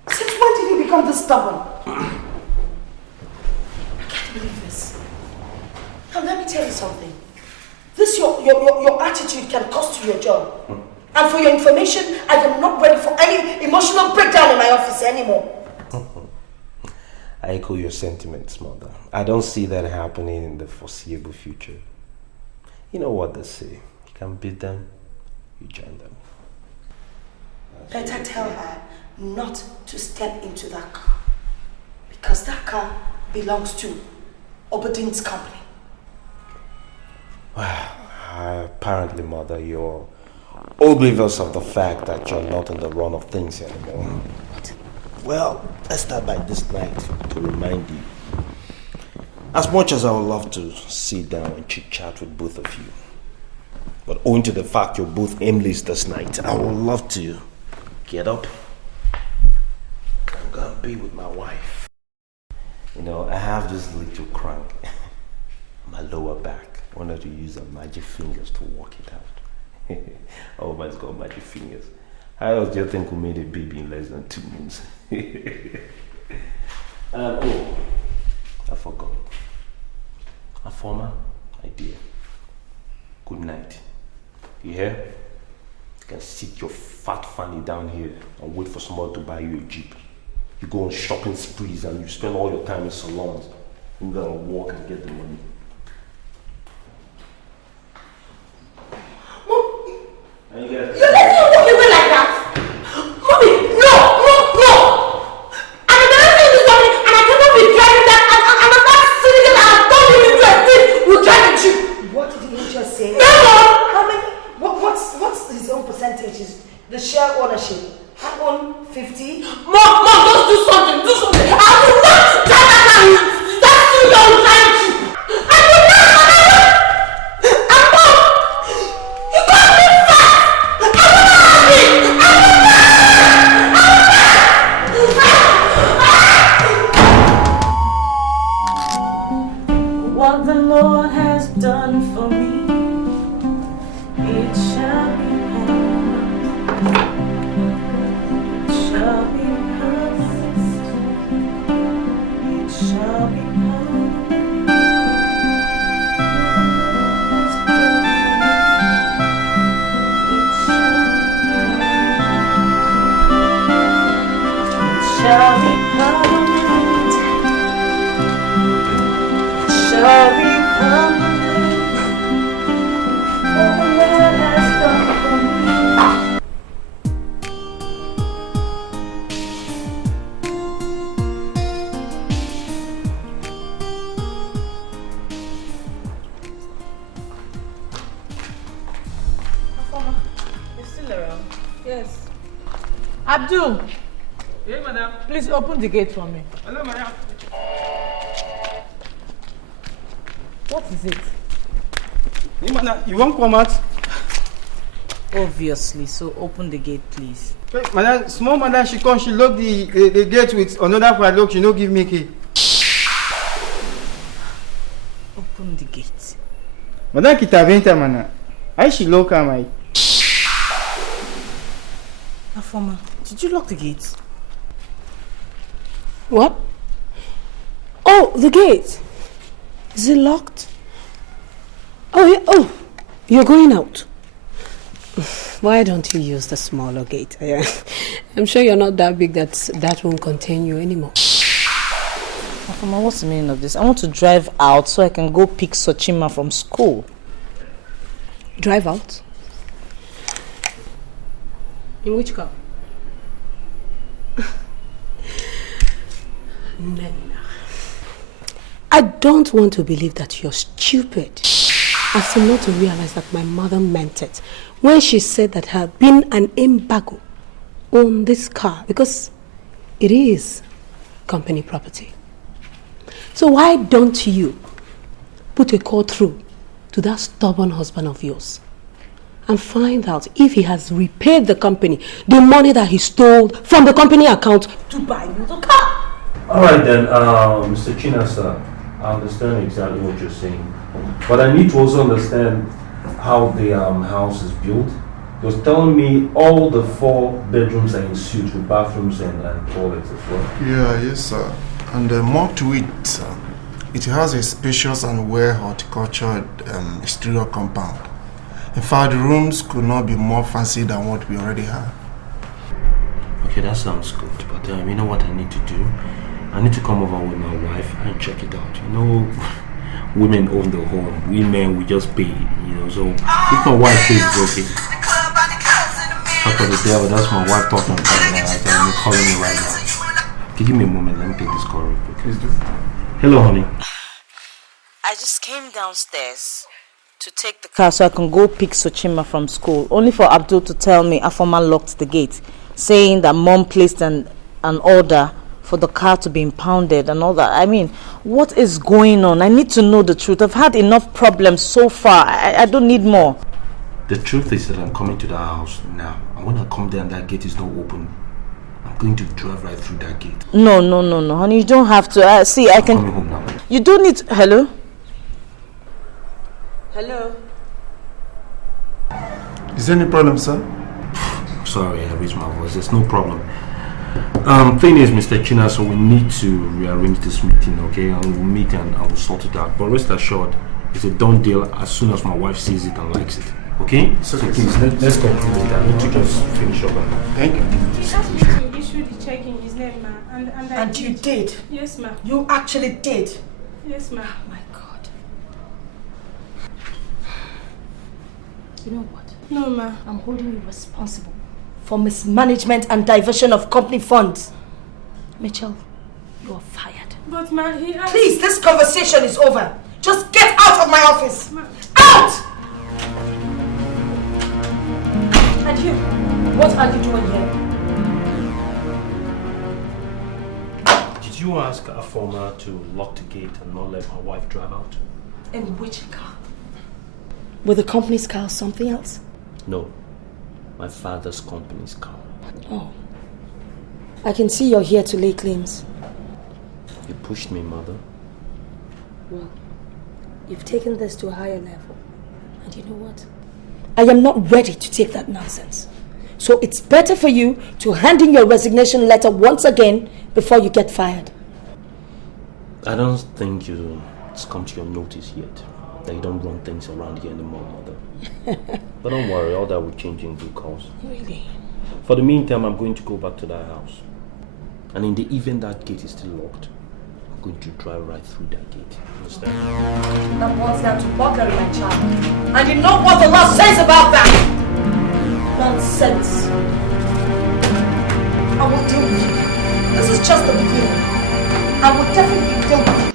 Since when did you become this stubborn? I can't believe this. And let me tell you something. This your attitude can cost you your job. And for your information, I am not ready for any emotional breakdown in my office anymore. I echo your sentiments, mother. I don't see that happening in the foreseeable future. You know what they say. You can beat them, you join them. Better tell her not to step into that car. Because that car belongs to Obadine's company. Apparently, mother, you're oblivious of the fact that you're not in the run of things anymore. Well, let's start by this night to remind you. As much as I would love to sit down and chit-chat with both of you, but owing to the fact you're both aimless this night, I would love to get up and go and be with my wife. You know, I have this little crank on my lower back. I wanted to use her magic fingers to work it out. Oh, my God, magic fingers. How else do you think we made a baby in less than 2 months? Oh, I forgot. A former idea. Good night. You hear? You can sit your fat fanny down here and wait for someone to buy you a Jeep. You go on shopping sprees and you spend all your time in salons. You gotta walk and get the money. You let me walk away like that? Mommy, no! And the other thing is something, and I cannot be driving that, and I'm not sitting there, and I told you to do a thing, we'll drive a Jeep. What did you just say? No! How many, what's his own percentages? The share ownership? I own 50? Mom, just do something. I will not drive that car. That's too young, drive a Jeep. I will not. And Mom, you got me fast. What the Lord has done for me, it shall be permanent. It shall be permanent. It shall be permanent. It shall be permanent. Shall be permanent. All the Lord has done for me. Afoma, you're still around? Yes. Abdul. Yes, madam. Please open the gate for me. Hello, madam. What is it? Hey, madam, you won't come out? Obviously, so open the gate, please. Hey, madam, small madam, she come, she lock the gate with another padlock, she no give me key. Open the gate. Madam, kita venta, madam. I she lock her, my. Afoma, did you lock the gate? What? Oh, the gate. Is it locked? Oh, yeah. Oh, you're going out. Why don't you use the smaller gate? I'm sure you're not that big that won't contain you anymore. Afoma, what's the meaning of this? I want to drive out so I can go pick Sochima from school. Drive out? In which car? No. I don't want to believe that you're stupid as to not to realize that my mother meant it when she said that there had been an embargo on this car because it is company property. So why don't you put a call through to that stubborn husband of yours and find out if he has repaid the company the money that he stole from the company account to buy you the car? Alright then, Mr. Chinasa, I understand exactly what you're saying. But I need to also understand how the house is built He was telling me all the 4 bedrooms are in suite with bathrooms and toilets as well. Yes, sir. And more to it, sir. It has a spacious and well-horticultured exterior compound. In fact, the rooms could not be more fancy than what we already have. Okay, that sounds good. But you know what I need to do? I need to come over with my wife and check it out. You know, women own the home. We men, we just pay. You know, so if my wife pays, it's okay. Fuck the devil, that's my wife talking about that. I'm calling me right now. Okay, give me a moment. Let me take this call real quick. Please do. Hello, honey. I just came downstairs to take the car so I can go pick Chioma from school, only for Abdul to tell me Afoma locked the gate, saying that Mom placed an order for the car to be impounded and all that. I mean, what is going on? I need to know the truth. I've had enough problems so far. I don't need more. The truth is that I'm coming to the house now. And when I come there and that gate is not open, I'm going to drive right through that gate. No, honey, you don't have to. See, I can... I'm coming home now. You don't need to... Hello? Hello? Is there any problem, sir? Sorry, I raised my voice. There's no problem. Thing is, Mr. China, so we need to rearrange this meeting, okay? And we'll meet and I will sort it out. But rest assured, it's a done deal as soon as my wife sees it and likes it. Okay? So please, let's conclude it. I need to just finish up. Thank you. He asked me to issue the check in his name, ma. And you did? Yes, ma. You actually did? Yes, ma. Oh my God. You know what? No, ma. I'm holding you responsible for mismanagement and diversion of company funds. Mitchell, you are fired. But, ma, he asked... Please, this conversation is over. Just get out of my office. Ma. Out! And you, what are you doing here? Did you ask Afoma to lock the gate and not let my wife drive out? In which car? With the company's car or something else? No. My father's company's car. Oh. I can see you're here to lay claims. You pushed me, mother. Well, you've taken this to a higher level. And you know what? I am not ready to take that nonsense. So it's better for you to hand in your resignation letter once again before you get fired. I don't think it's come to your notice yet that you don't run things around here anymore, mother. But don't worry, all that will change in due course. Really? For the meantime, I'm going to go back to that house. And in the event that gate is still locked, I'm going to drive right through that gate. Understand? That boils down to buggery, my child. And you know what the law says about that? Nonsense. I will deal with you. This is just the beginning. I will definitely deal with you.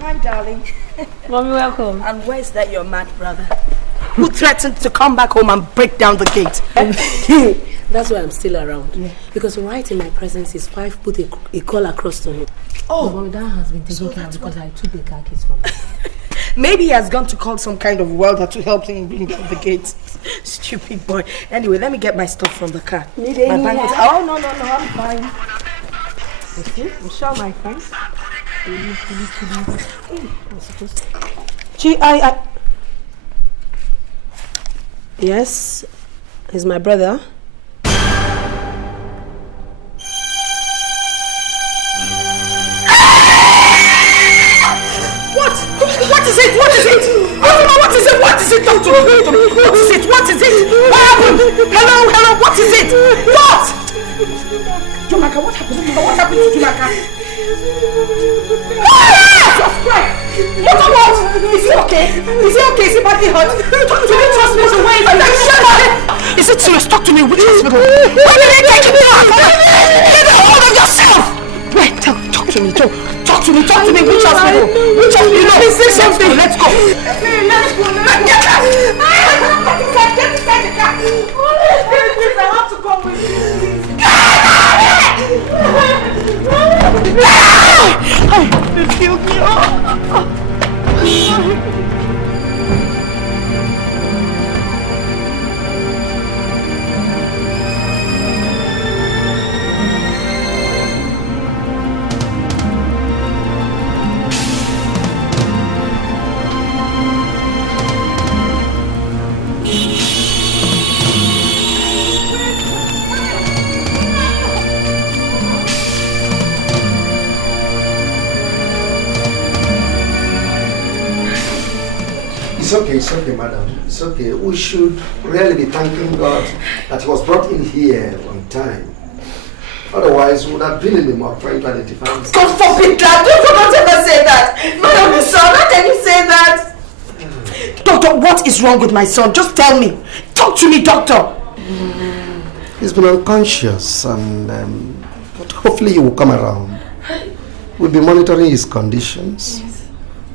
Hi, darling. Mommy, welcome. And where's that your mad brother? who threatened to come back home and break down the gate. That's why I'm still around. Yeah. Because right in my presence, his wife put a call across to him. Oh, but that has been taken care of because I took the car keys from him. Maybe he has gone to call some kind of welder to help him bring down the gate. Stupid boy. Anyway, let me get my stuff from the car. Need any help? Oh, no, I'm fine. Okay, I'm sure my friends. Yes, he's my brother. What is it? What is it? What is it? What is it? Talk to me. What is it? What is it? What happened? Hello, what is it? What? Chukwuka, what happened to Chukwuka? What happened to Chukwuka? What? Is he okay? Is he okay? Is he badly hurt? Talk to me, trust me, wait. Shut up! Is it serious? Talk to me, which hospital? Why did they take me out? Get a hold of yourself! Wait, talk to me, Talk to me, which hospital? Which hospital? No, say something. Let's go. Let's go. Get inside the car. Please, I have to come with you. They killed me. It's okay, madam. It's okay. We should really be thanking God that he was brought in here on time. Otherwise, we would have been in the mud trying to identify him. God forbid that! Don't ever say that! Madam, son, how can you say that? Doctor, what is wrong with my son? Just tell me. Talk to me, doctor. He's been unconscious and but hopefully he will come around. We'll be monitoring his conditions. Yes.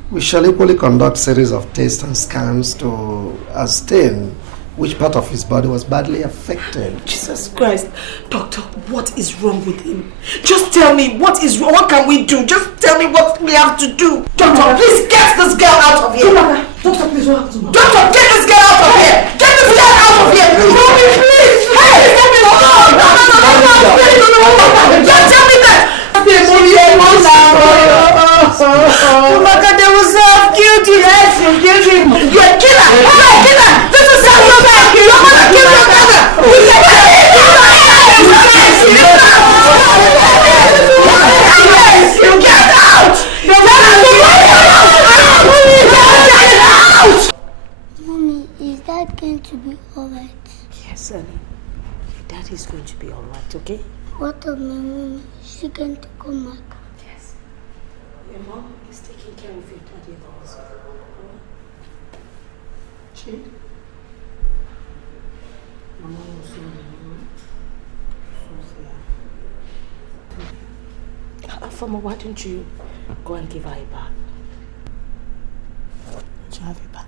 We shall equally conduct series of tests and scans to ascertain which part of his body was badly affected. Jesus Christ. Doctor, what is wrong with him? Just tell me what is wrong. What can we do? Just tell me what we have to do. Doctor, please get this girl out of here. Doctor, please, what happened to her? Doctor, get this girl out of here. Get this girl out of here. Mommy, please. Hey, no. Don't tell me that. Oh my God, they will serve guilty. Yes, you guilty. You're a killer. You're a killer. This is how you're back. You're gonna kill your brother. You get out. Mommy, is Dad going to be alright? Yes, honey. Dad is going to be alright, okay? What of my mommy? Is she going to come back? Yes. Your mom is taking care of your daddy in the hospital. She? Mama will soon be home. Fama, why don't you go and give her a bath? She have a bath.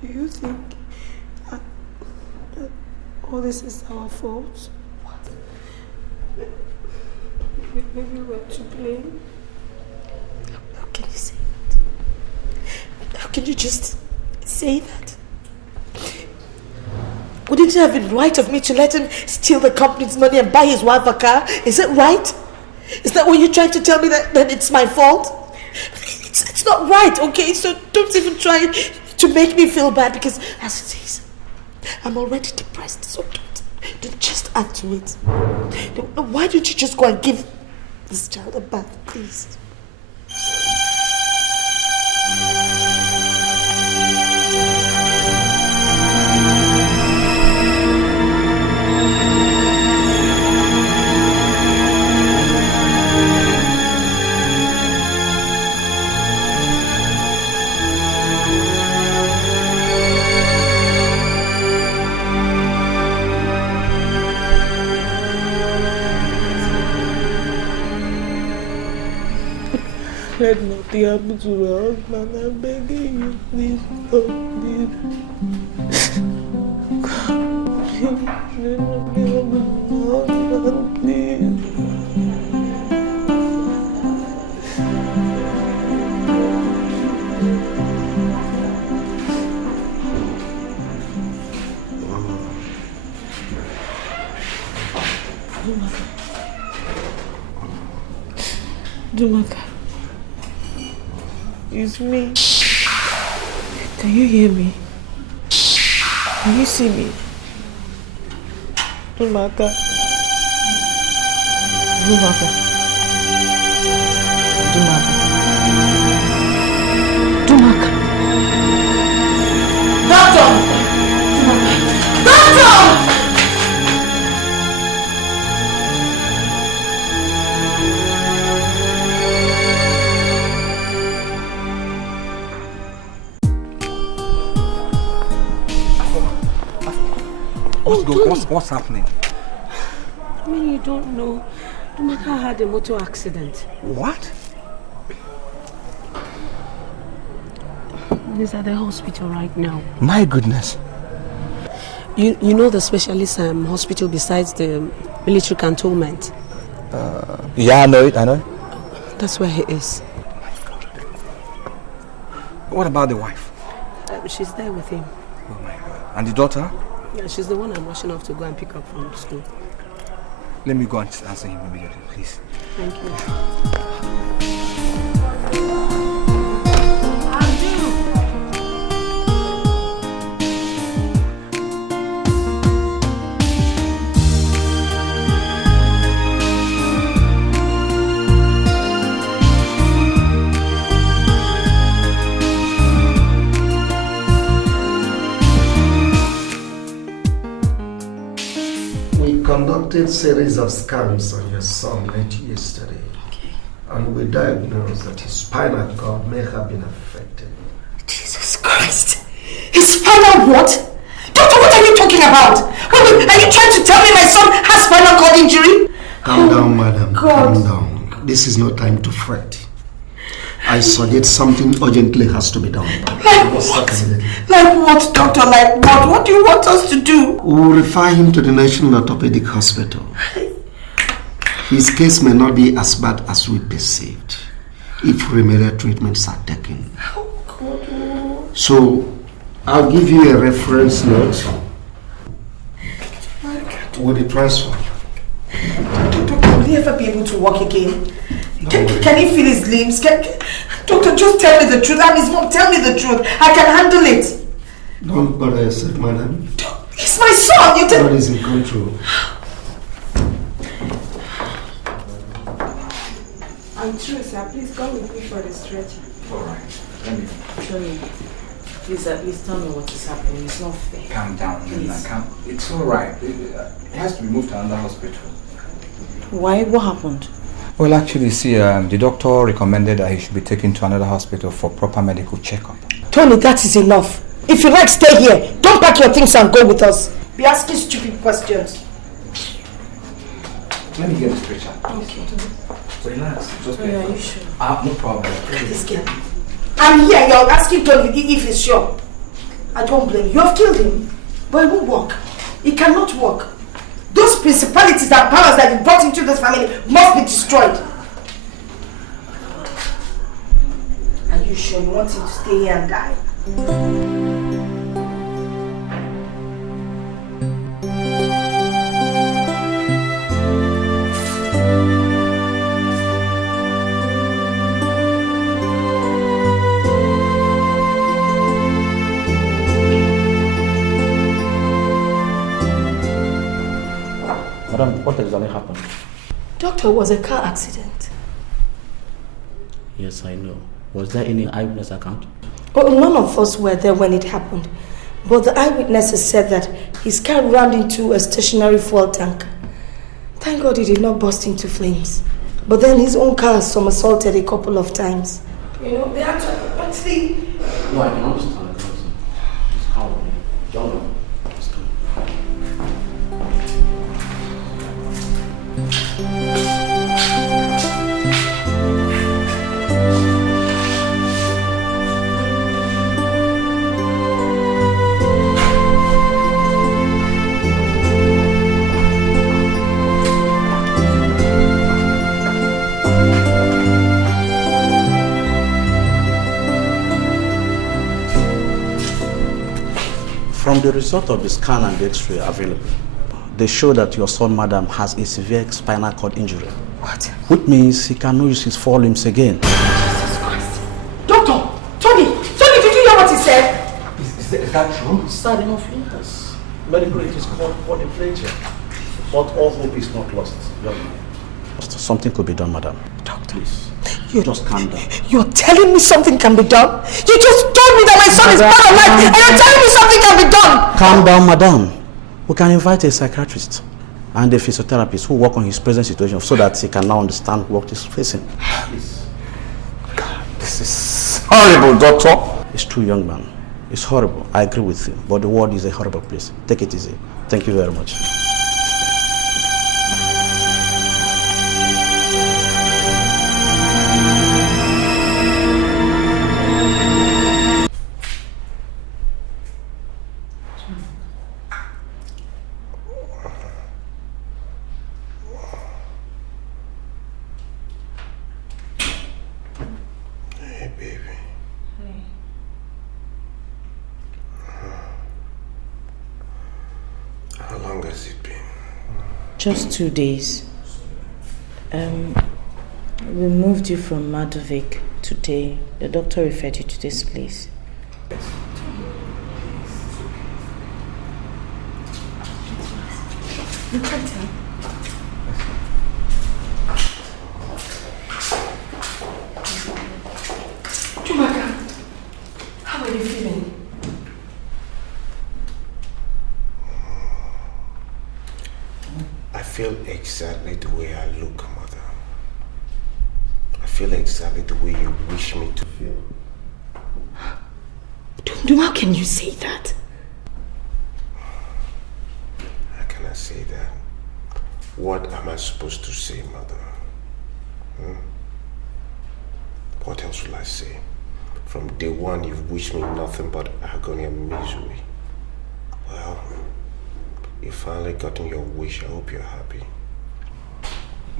Do you think all this is our fault? What? Maybe we're to blame. How can you say that? How can you just say that? Wouldn't it have been right of me to let him steal the company's money and buy his wife a car? Is it right? Is that what you're trying to tell me, that it's my fault? It's not right, okay? So don't even try to make me feel bad, because as it is, I'm already depressed. So don't just add to it. Why don't you just go and give this child a bath, please? Let nothing happen to my husband. I'm begging you, please stop this. Let nothing happen to my husband, please. Chukwuka, it's me. Can you hear me? Can you see me? Chukwuka. Chukwuka. Chukwuka. Doctor! Doctor! What's happening? I mean, you don't know. Chukwuka had a motor accident. What? He's at the hospital right now. My goodness. You know the specialist hospital besides the military cantonment? Yeah, I know it. That's where he is. What about the wife? She's there with him. Oh my God. And the daughter? Yeah, she's the one I'm rushing off to go and pick up from school. Let me go and answer him immediately, please. Thank you. Conducted series of scans on your son late yesterday. Okay. And we diagnosed that his spinal cord may have been affected. Jesus Christ! His spinal what? Doctor, what are you talking about? Wait, are you trying to tell me my son has spinal cord injury? Calm down, madam. God. Calm down. This is no time to fret. I suggest something urgently has to be done. Like what? Like what, doctor? Like what? What do you want us to do? We'll refer him to the National Orthopedic Hospital. His case may not be as bad as we perceived if remedial treatments are taken. Oh, God. So, I'll give you a reference note with the transfer. Doctor, will he ever be able to walk again? Can he feel his limbs? Doctor, just tell me the truth. I'm his mom. Tell me the truth. I can handle it. Don't bother yourself, madam. He's my son. You God is in control. I'm true, sir. Please come with me for the stretcher. Alright. Let me show me. Please at least tell me what is happening. It's not fair. calm down. It's alright. It has to be moved to another hospital. Why? What happened? Well, actually, see, the doctor recommended that he should be taken to another hospital for proper medical checkup. Tony, that is enough. If you like, stay here. Don't pack your things and go with us. Be asking stupid questions. Let me get the stretcher. Okay. Relax. Just are you sure? No problem. Look at this girl. I'm here. You're asking Tony if he's sure. I don't blame you. You have killed him. But he won't walk. He cannot walk. Those principalities and powers that you brought into this family must be destroyed. Are you sure you want him to stay here and die? Madam, what exactly happened? Doctor, it was a car accident. Yes, I know. Was there any eyewitness account? Oh, none of us were there when it happened. But the eyewitnesses said that his car ran into a stationary fuel tank. Thank God he did not burst into flames. But then his own car somersaulted a couple of times. You know, they had to actually... No, I can understand. It's calm. Don't know. It's good. the result of the scan and the x-ray available, they show that your son, madam, has a severe spinal cord injury. What? Which means he cannot use his forelimbs again. Jesus Christ. Doctor! Tony, did you hear what he said? Is that true? Sad enough, yes. Medically, it is called quadriplegia. But all hope is not lost, young man. Something could be done, madam. Doctor, please, you just calm down. You're telling me something can be done? You just told me that my son is paralyzed and you're telling me something can be done! Calm down, madam. We can invite a psychiatrist and a physiotherapist who work on his present situation so that he can now understand what he's facing. Please. God, this is horrible, doctor. It's true, young man. It's horrible. I agree with you. But the world is a horrible place. Take it easy. Thank you very much. Just 2 days. We moved you from Madovic today. The doctor referred you to this place. You can't tell. Chukwuka, how are you feeling? I feel exactly the way I look, Mother. I feel exactly the way you wish me to feel. Dundum, how can you say that? How can I say that? What am I supposed to say, Mother? What else will I say? From day one, you've wished me nothing but agony and misery. Well, you finally gotten your wish. I hope you're happy.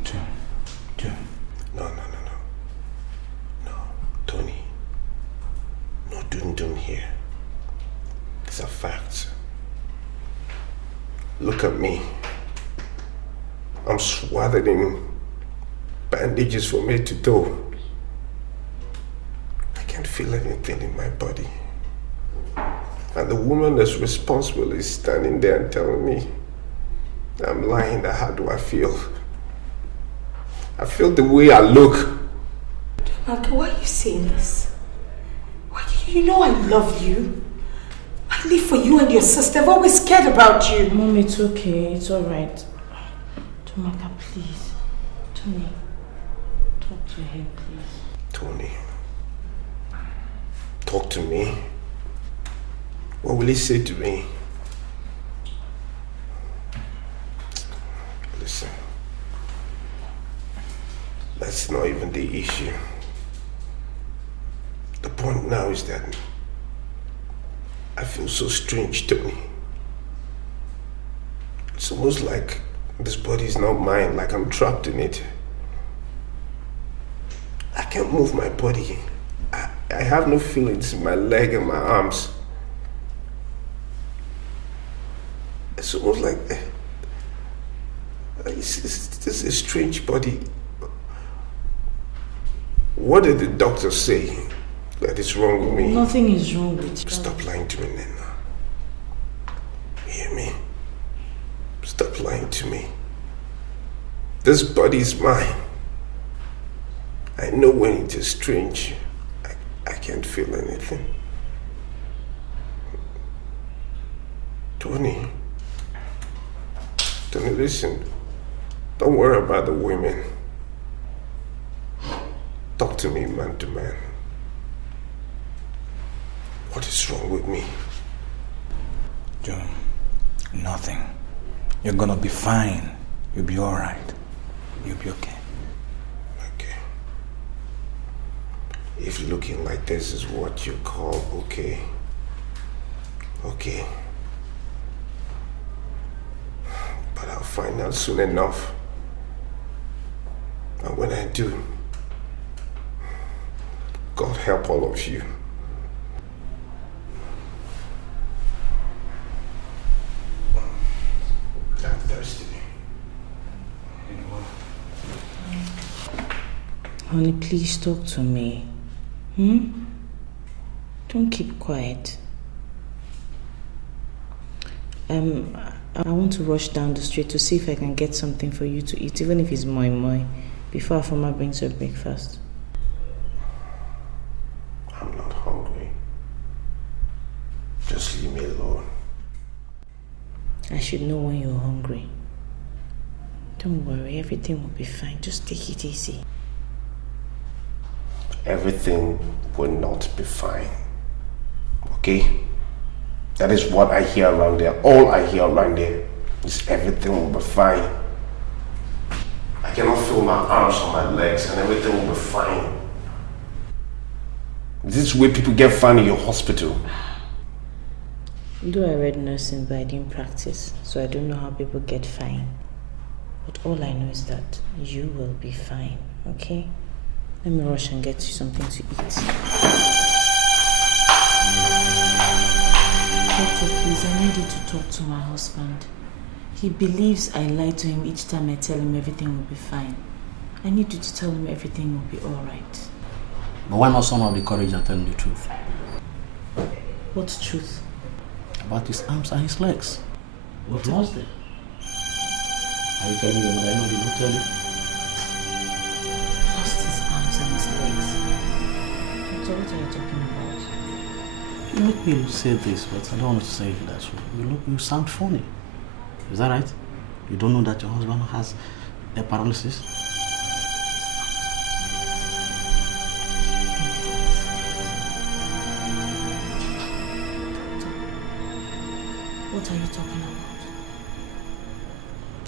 John. No. Tony. No dum-dum here. These are facts. Look at me. I'm swathed in bandages from head to toe. I can't feel anything in my body. And the woman that's responsible is standing there and telling me I'm lying. How do I feel? I feel the way I look. Uncle, why are you saying this? You know I love you. I live for you and your sister. I've always cared about you. Mom, it's okay. It's alright. Tomaka, please. Tony, talk to him, please. Tony, talk to me. What will he say to me? Listen, that's not even the issue. The point now is that I feel so strange, Tony. It's almost like this body is not mine, like I'm trapped in it. I can't move my body. I have no feelings in my leg and my arms. It's almost like this is a strange body. What did the doctor say that is wrong with me? Nothing is wrong with you. Stop lying to me, Nena. You hear me? Stop lying to me. This body is mine. I know when it is strange. I can't feel anything. Tony, listen. Don't worry about the women. Talk to me man to man. What is wrong with me? John, nothing. You're gonna be fine. You'll be alright. You'll be okay. Okay. If looking like this is what you call okay. Okay. But I'll find out soon enough. And when I do, God help all of you. Honey, please talk to me. Don't keep quiet. I want to rush down the street to see if I can get something for you to eat, even if it's moi moi, before Afoma brings her breakfast. I'm not hungry. Just leave me alone. I should know when you're hungry. Don't worry, everything will be fine. Just take it easy. Everything will not be fine. Okay? That is what I hear around there. All I hear around there is everything will be fine. I cannot feel my arms or my legs and everything will be fine. This is where people get fine in your hospital. Though I read nursing, but I didn't practice, so I don't know how people get fine. But all I know is that you will be fine, okay? Let me rush and get you something to eat. Doctor, please, I need you to talk to my husband. He believes I lie to him each time I tell him everything will be fine. I need you to tell him everything will be alright. But why not somehow the courage and tell him the truth? What truth? About his arms and his legs. We've lost them. Are you telling me what I know did not tell you? Lost his arms and his legs. Doctor, what are you talking about? You make me say this, but I don't want to say it that way. You sound funny. Is that right? You don't know that your husband has a paralysis? What are you talking about?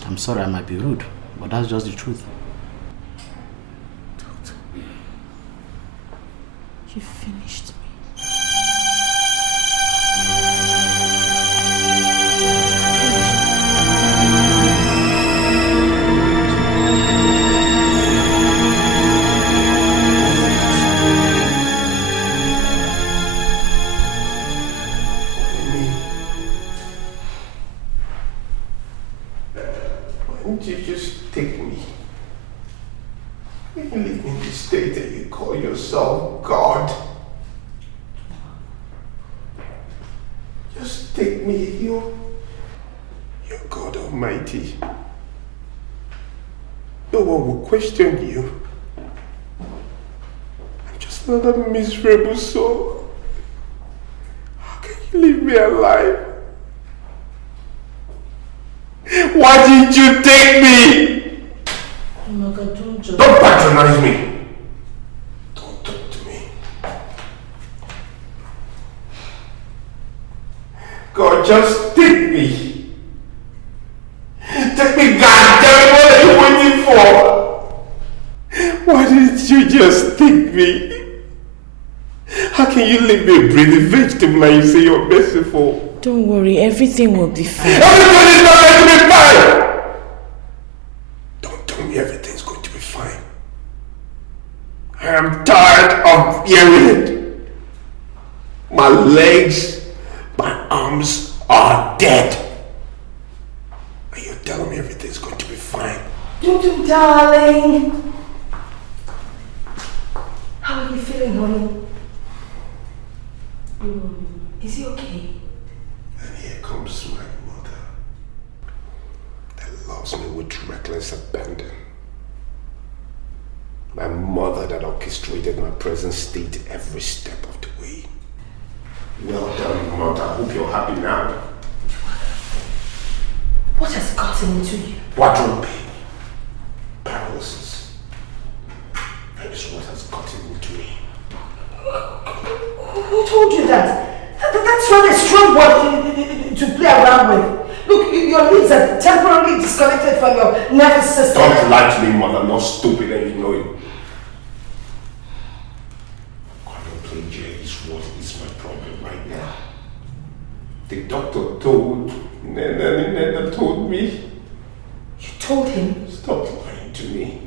I'm sorry I might be rude, but that's just the truth. Doctor, you finished me. You just take me. You leave me in the state that you call yourself God. Just take me. You're God Almighty. No one will question you. I'm just another miserable soul. How can you leave me alive? Why did you take me? Oh my God, don't patronize me. Don't talk to me. God, just take me. Take me, God. Tell me what are you waiting for? Why didn't you just take me? How can you leave me a breathing vegetable and you say you're merciful? Don't worry, everything will be fine. Everything is not going to be fine! Don't tell me everything's going to be fine. I am tired of hearing it. My legs, my arms are dead. And you're telling me everything's going to be fine. Tutu, darling. How are you feeling, honey? Is he okay? And here comes my mother that loves me with reckless abandon. My mother that orchestrated my present state every step of the way. Well done, mother. I hope you're happy now. What has gotten into you? Quadruple pain. Paralysis. That is what has gotten into me. Who told you that? That's not a strong word to play around with. Look, your limbs are temporarily disconnected from your nervous system. Don't lie to me, mother. I'm not stupid and you know it. Quadriplegia is what is my problem right now. The doctor Nana told me. You told him? Stop lying to me.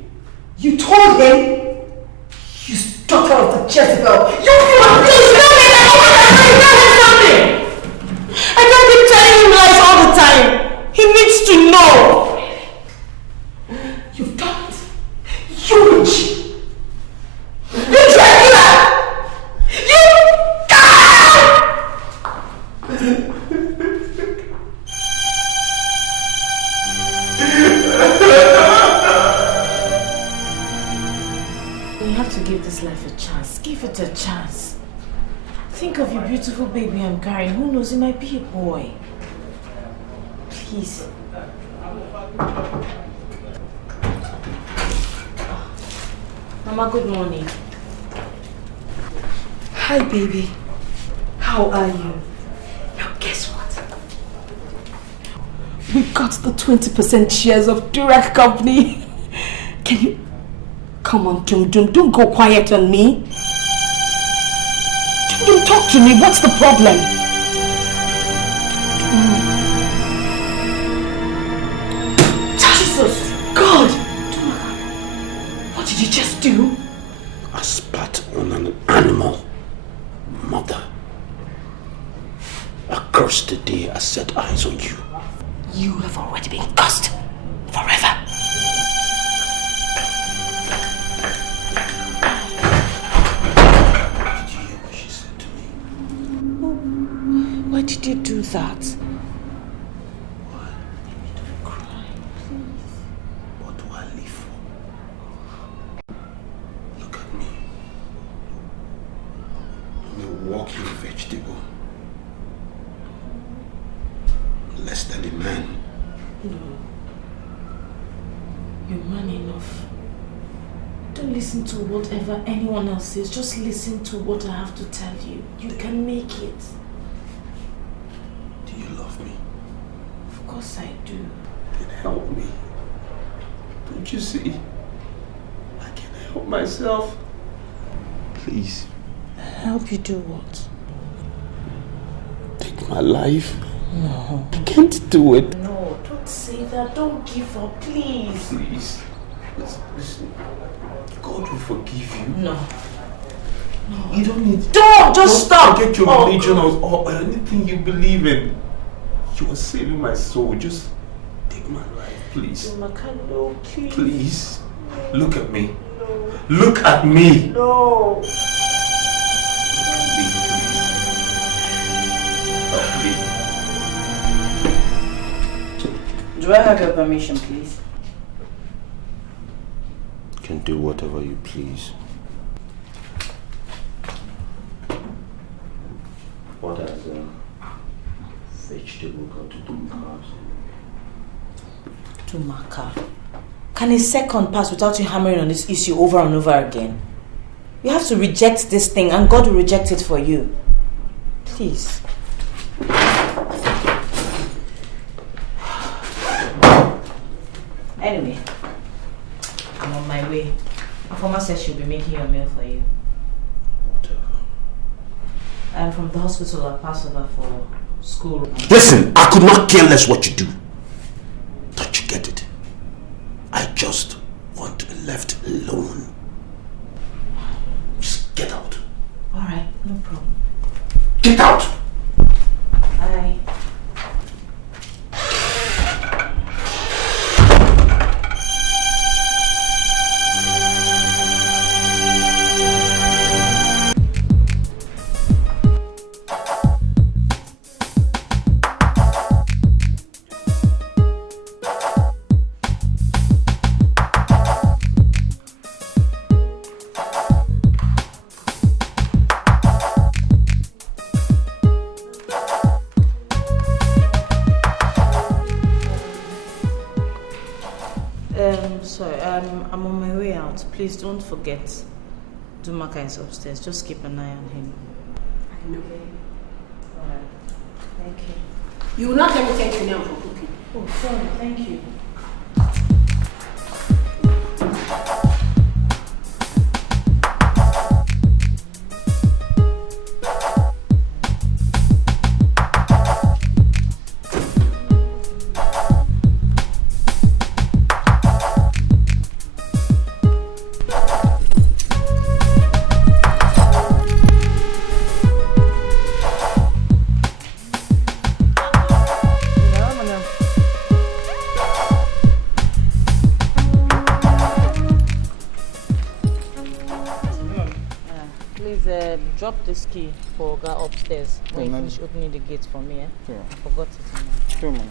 You told him? You daughter of the Jezebel. You something! I can't keep telling him lies all the time. He needs to know. You've done it. You witch. you have to give this life a chance. Give it a chance. Think of your beautiful baby I'm carrying. Who knows, it might be a boy. Please. Mama, good morning. Hi, baby. How are you? Now, guess what? We got the 20% shares of Durac Company. Can you... Come on, don't go quiet on me. Don't talk to me. What's the problem? Jesus! God! What did you just do? I spat on an animal. Mother. I cursed the day I set eyes on you. You have already been cursed forever. Did you hear what she said to me? Why did you do that? Why? Don't cry, please. What do I live for? Look at me. I'm a walking vegetable. Less than a man. No. You're man enough. Don't listen to whatever anyone else says. Just listen to what I have to tell you. You can make it. Do you love me? Of course I do. Then help me. Don't you see? I can help myself. Please. Help you do what? Take my life. No. I can't do it. No, don't say that. Don't give up, please. Please. Listen. God will forgive you. No. No. You don't need... Don't stop! Forget your religion or anything you believe in. You are saving my soul. Just take my life, please. Makando, please. Please. Look at me. No. Look at me. No. Help me. Do I have your permission, please? You can do whatever you please. What has vegetable got to do with cars? To my car. Can a second pass without you hammering on this issue over and over again? You have to reject this thing and God will reject it for you. Please. Anyway, I'm on my way. Informer says she'll be making your meal for you. Whatever. I'm from the hospital. I pass over for school. Listen, I could not care less what you do. Don't you get it? I just want to be left alone. Just get out. Alright, no problem. Get out! Bye. I'm on my way out. Please don't forget. Dumaka is upstairs. Just keep an eye on him. I know. Alright. Thank you. You will not let me thank you now for cooking. Oh, sorry. Thank you. Drop this key for Oga upstairs when you finish opening the gate for me. Sure. I forgot it. Sure, man.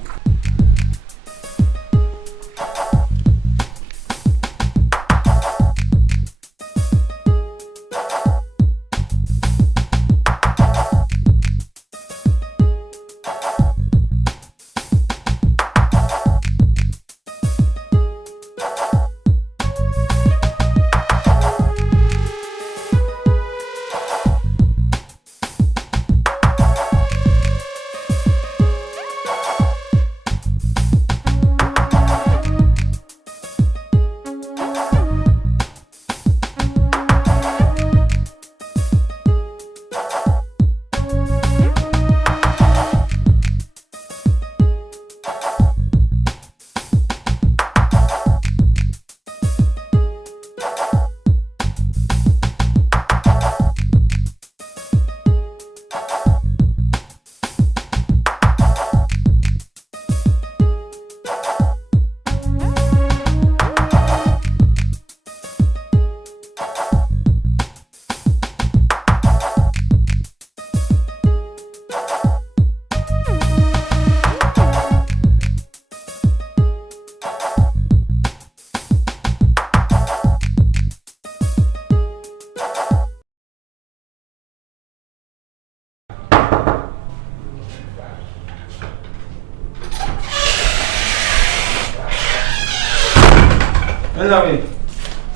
Anyway,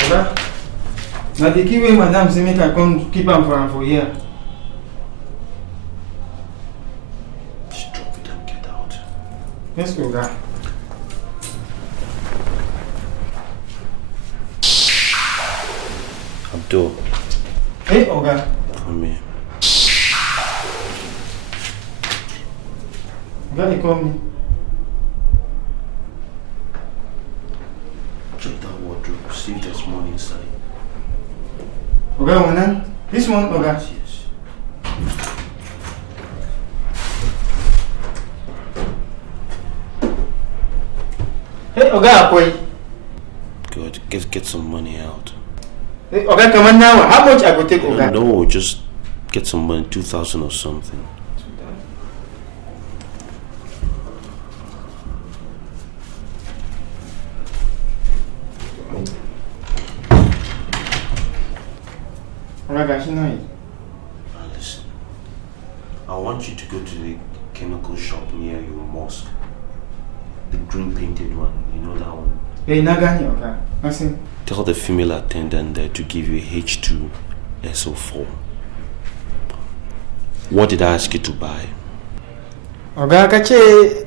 okay? Now the key way madam say make I come keep him for here. Just drop it and get out. Let's go, guy. Abdul. Hey, Oga. Come here. Oga, you call me. Check that wardrobe. See if there's money inside. Oga, Onan. This one, Oga. Yes. Hey, Oga, Akoy. Good. Get some money out. Hey, Oga, come on now. How much I go take, Oga? No, just get some money, 2,000 or something. Listen, I want you to go to the chemical shop near your mosque. The green painted one, you know that one? Hey, Nagani, Oga. Listen. Tell the female attendant there to give you H2SO4. What did I ask you to buy? Oga, kache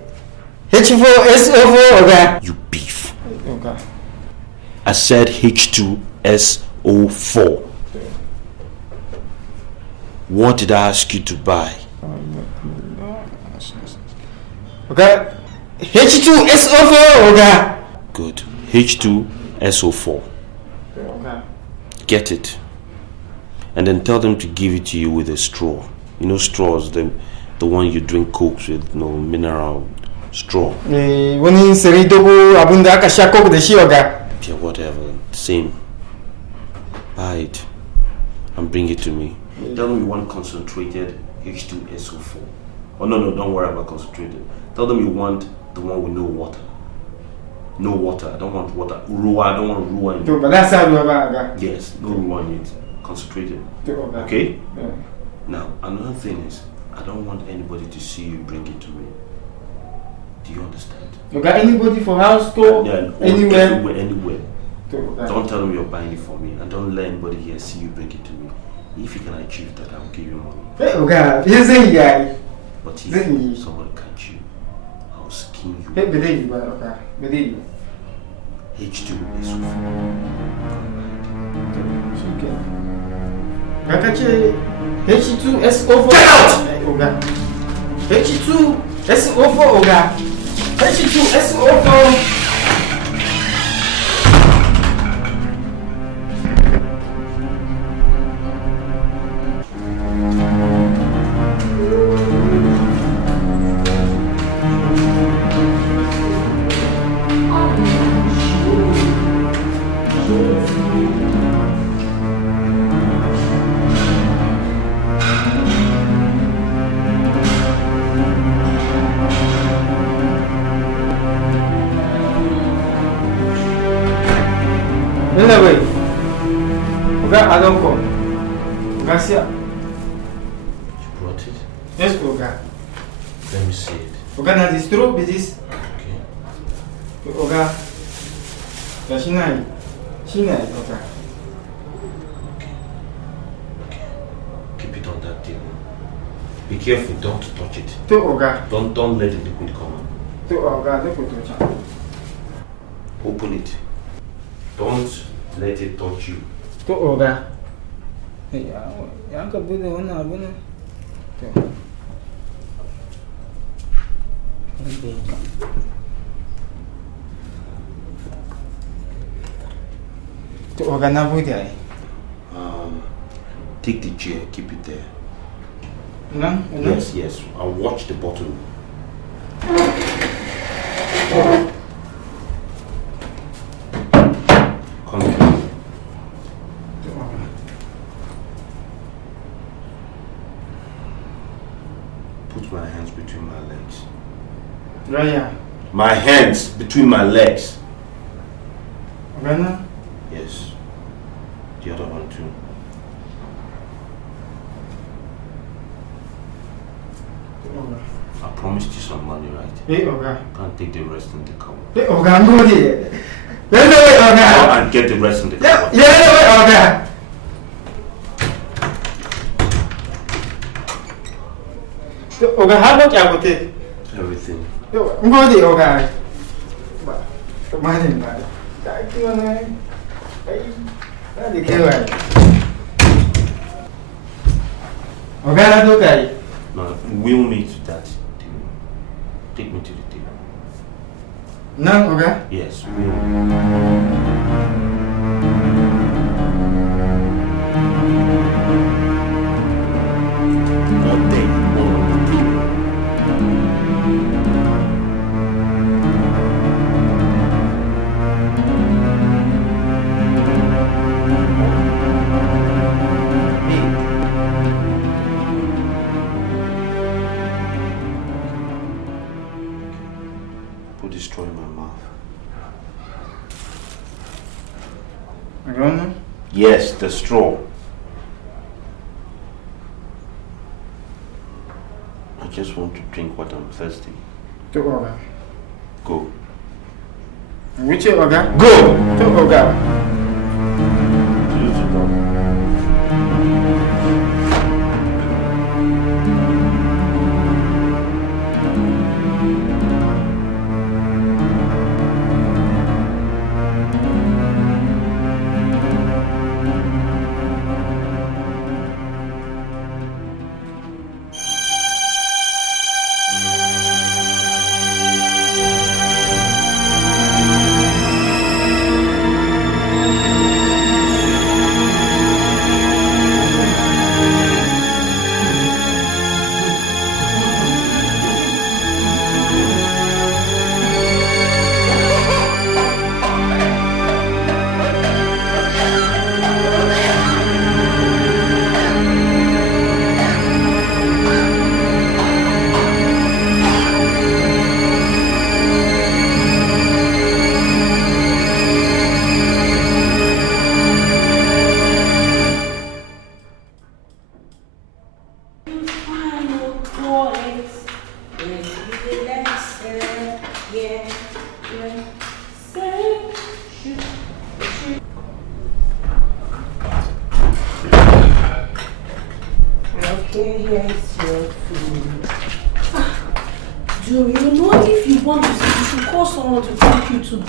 H4SO4, Oga. You beef. Oga. I said H2SO4. What did I ask you to buy? Oga, H2SO4, Oga. Good. H2SO4. Okay. Get it. And then tell them to give it to you with a straw. You know straws, the one you drink cokes with, no mineral straw. When in Seridogo Abunda Kashako the Shioga. Yeah, whatever. Same. Buy it and bring it to me. Tell them you want concentrated H2SO4. Oh no, don't worry about concentrated. Tell them you want the one with no water. No water. I don't want water. Ruwa. I don't want ruwa in it. But that's how you have. Yes, no ruwa in it. Concentrated. Okay? Yeah. Now, another thing is, I don't want anybody to see you bring it to me. Do you understand? You got anybody for house store? Yeah, anywhere? Anywhere. Okay. Don't tell them you're buying it for me, and don't let anybody here see you bring it to me. If you can achieve that, I'll give you money. Hey, okay. Here's a guy. But if someone catch you, I'll skin you. Hey, believe you, okay. Believe you. H2SO4. Okay. Gakache H2SO4. Get out! Oga. H2SO4, Oga. H2SO4. Anyway, Oga, I don't go. Garcia. You brought it? Yes, Oga. Let me see it. Oga, now this true, this is. Okay. Oga. Shinai, Oga. Okay. Keep it on that table. Be careful, don't touch it. To Oga. Don't let the liquid come out. To Oga, don't touch it. Open it. Don't let it touch you. To Oga. Hey, I can put the one up. To Oga, now put it. Take the chair, keep it there. No? Yes. I'll watch the bottle. Come here. Put my hands between my legs. Right here. My hands between my legs. Right now? Yes. The other one too. I promised you some money, right? Hey, Oga. Can't take the rest in the car. Hey, Oga, I'm going there. Let's do it, Oga. Go and get the rest in the car. Yeah, let's do it, Oga. Oga, how much I will take? Everything. I'm going to Oga. Imagine that. Thank you, man. That's the killer. Oga, that's okay. No, we'll meet that. Take me to the table. No, Oga? Yes, we'll. All day, all on the table. Put the straw in my mouth. I don't know. Yes, the straw. I just want to drink what I'm thirsty. To Oga. Go. Which Oga? Go! To Oga. You to go. Okay, here's your food. Do you know if you want to see, you should call someone to take you to the...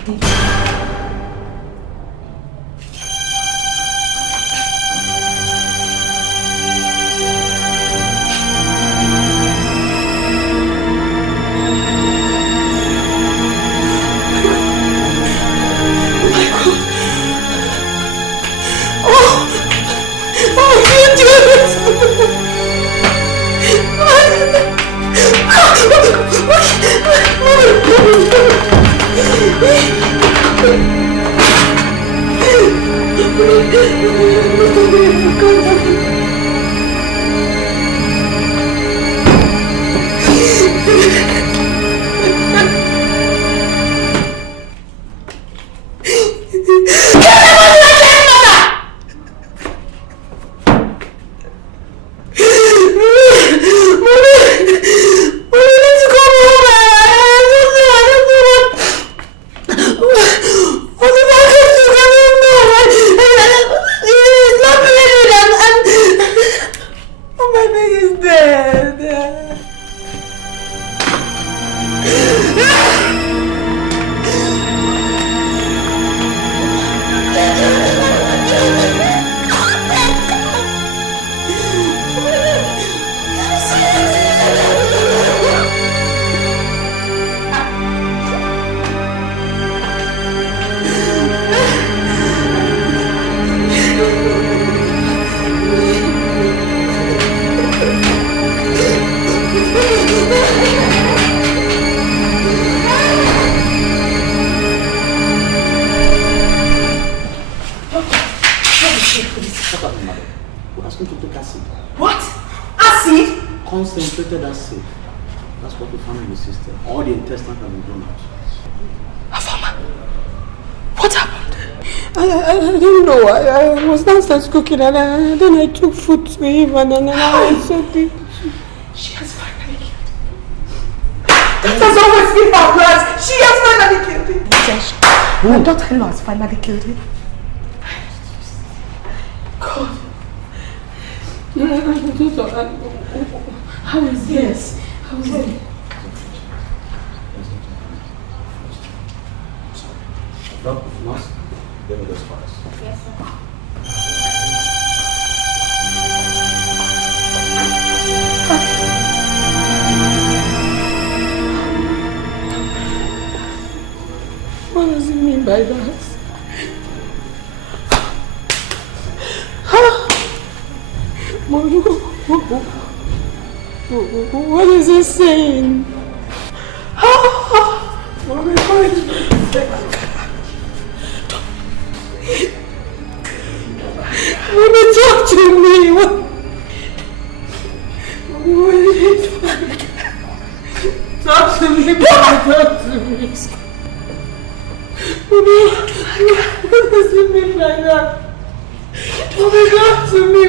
What? Acid? Concentrated acid. That's what we found in the system. All the intestines have been blown out. Afama, what happened? I don't know. I was downstairs cooking and then I took food to him and then I said she has finally killed him. That has always been her plan. She has finally killed him. My daughter-in-law has finally killed him. God. How is this? How is it? Nurse, give me those files. Yes, sir. What does it mean by that? What is it saying? Mommy, talk to me. Talk to me, talk to me. What does it mean like that? Mommy, talk to me.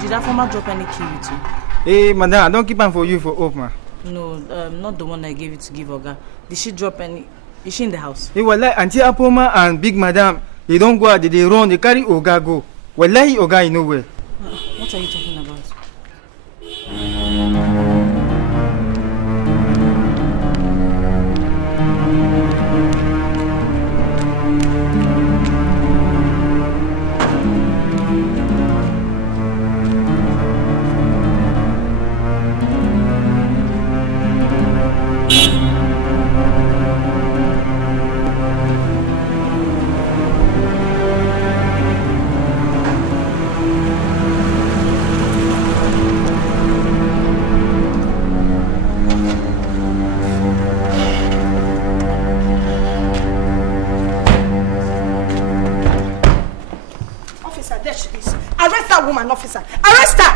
Did that farmer drop any key with you? Hey, madam, I don't keep them for you for hope, ma. No, not the one I gave you to give Oga. Did she drop any? Is she in the house? Hey, wallahi, Auntie Apoma and Big Madam, they don't go out, they run, they carry Oga go. Wallahi, Oga is nowhere. What are you talking about? Officer, arrest her!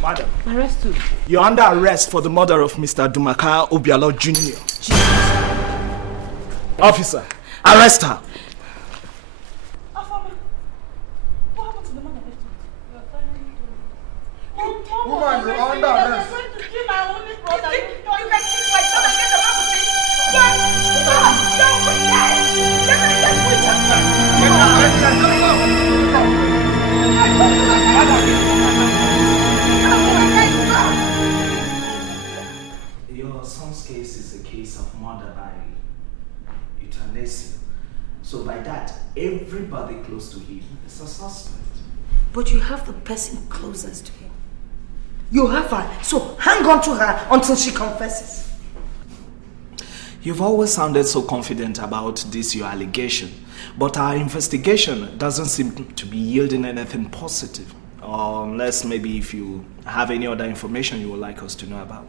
Madam. Arrest who? You're under arrest for the murder of Mr. Dumaka Obialo Jr. Officer, arrest her. Woman, you're under arrest. Your son's case is a case of murder by euthanasia. So by that, everybody close to him is a suspect. But you have the person closest to him. You have her, so hang on to her until she confesses. You've always sounded so confident about this your allegation, but our investigation doesn't seem to be yielding anything positive. Unless maybe if you have any other information you would like us to know about.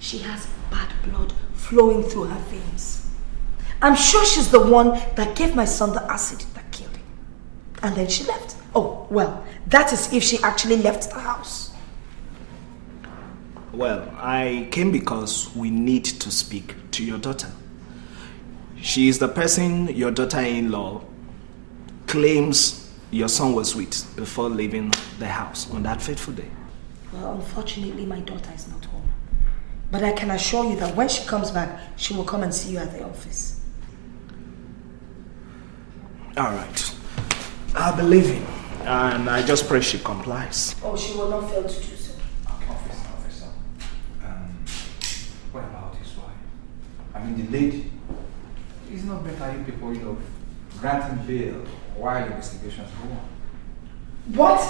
She has bad blood flowing through her veins. I'm sure she's the one that gave my son the acid that killed him. And then she left. Oh, well, that is if she actually left the house. Well, I came because we need to speak to your daughter. She is the person your daughter-in-law claims your son was with before leaving the house on that fateful day. Well, unfortunately, my daughter is not home. But I can assure you that when she comes back, she will come and see you at the office. All right. I believe him, and I just pray she complies. Oh, she will not fail to do so. Officer. What about his wife? I mean, the lady. It's not better you people, granting bail while investigations go on. What?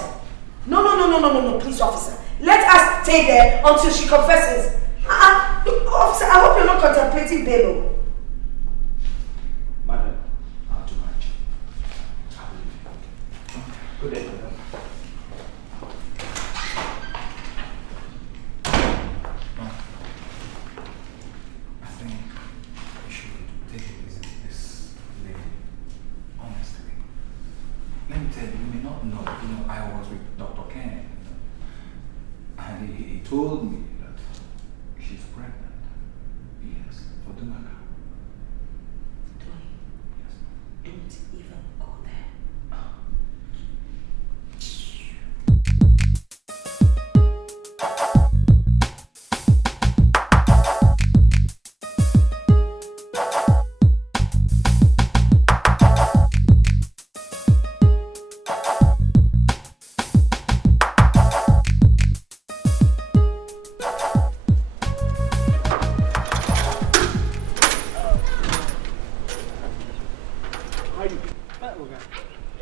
No, please, officer. Let us stay there until she confesses. Officer, I hope you're not contemplating bail. Madam, I'll do my job. Good day, madam. I think we should take it easy with this lady. Honestly. Let me tell you, you may not know, I was with Dr. Ken. And he told me that she's pregnant.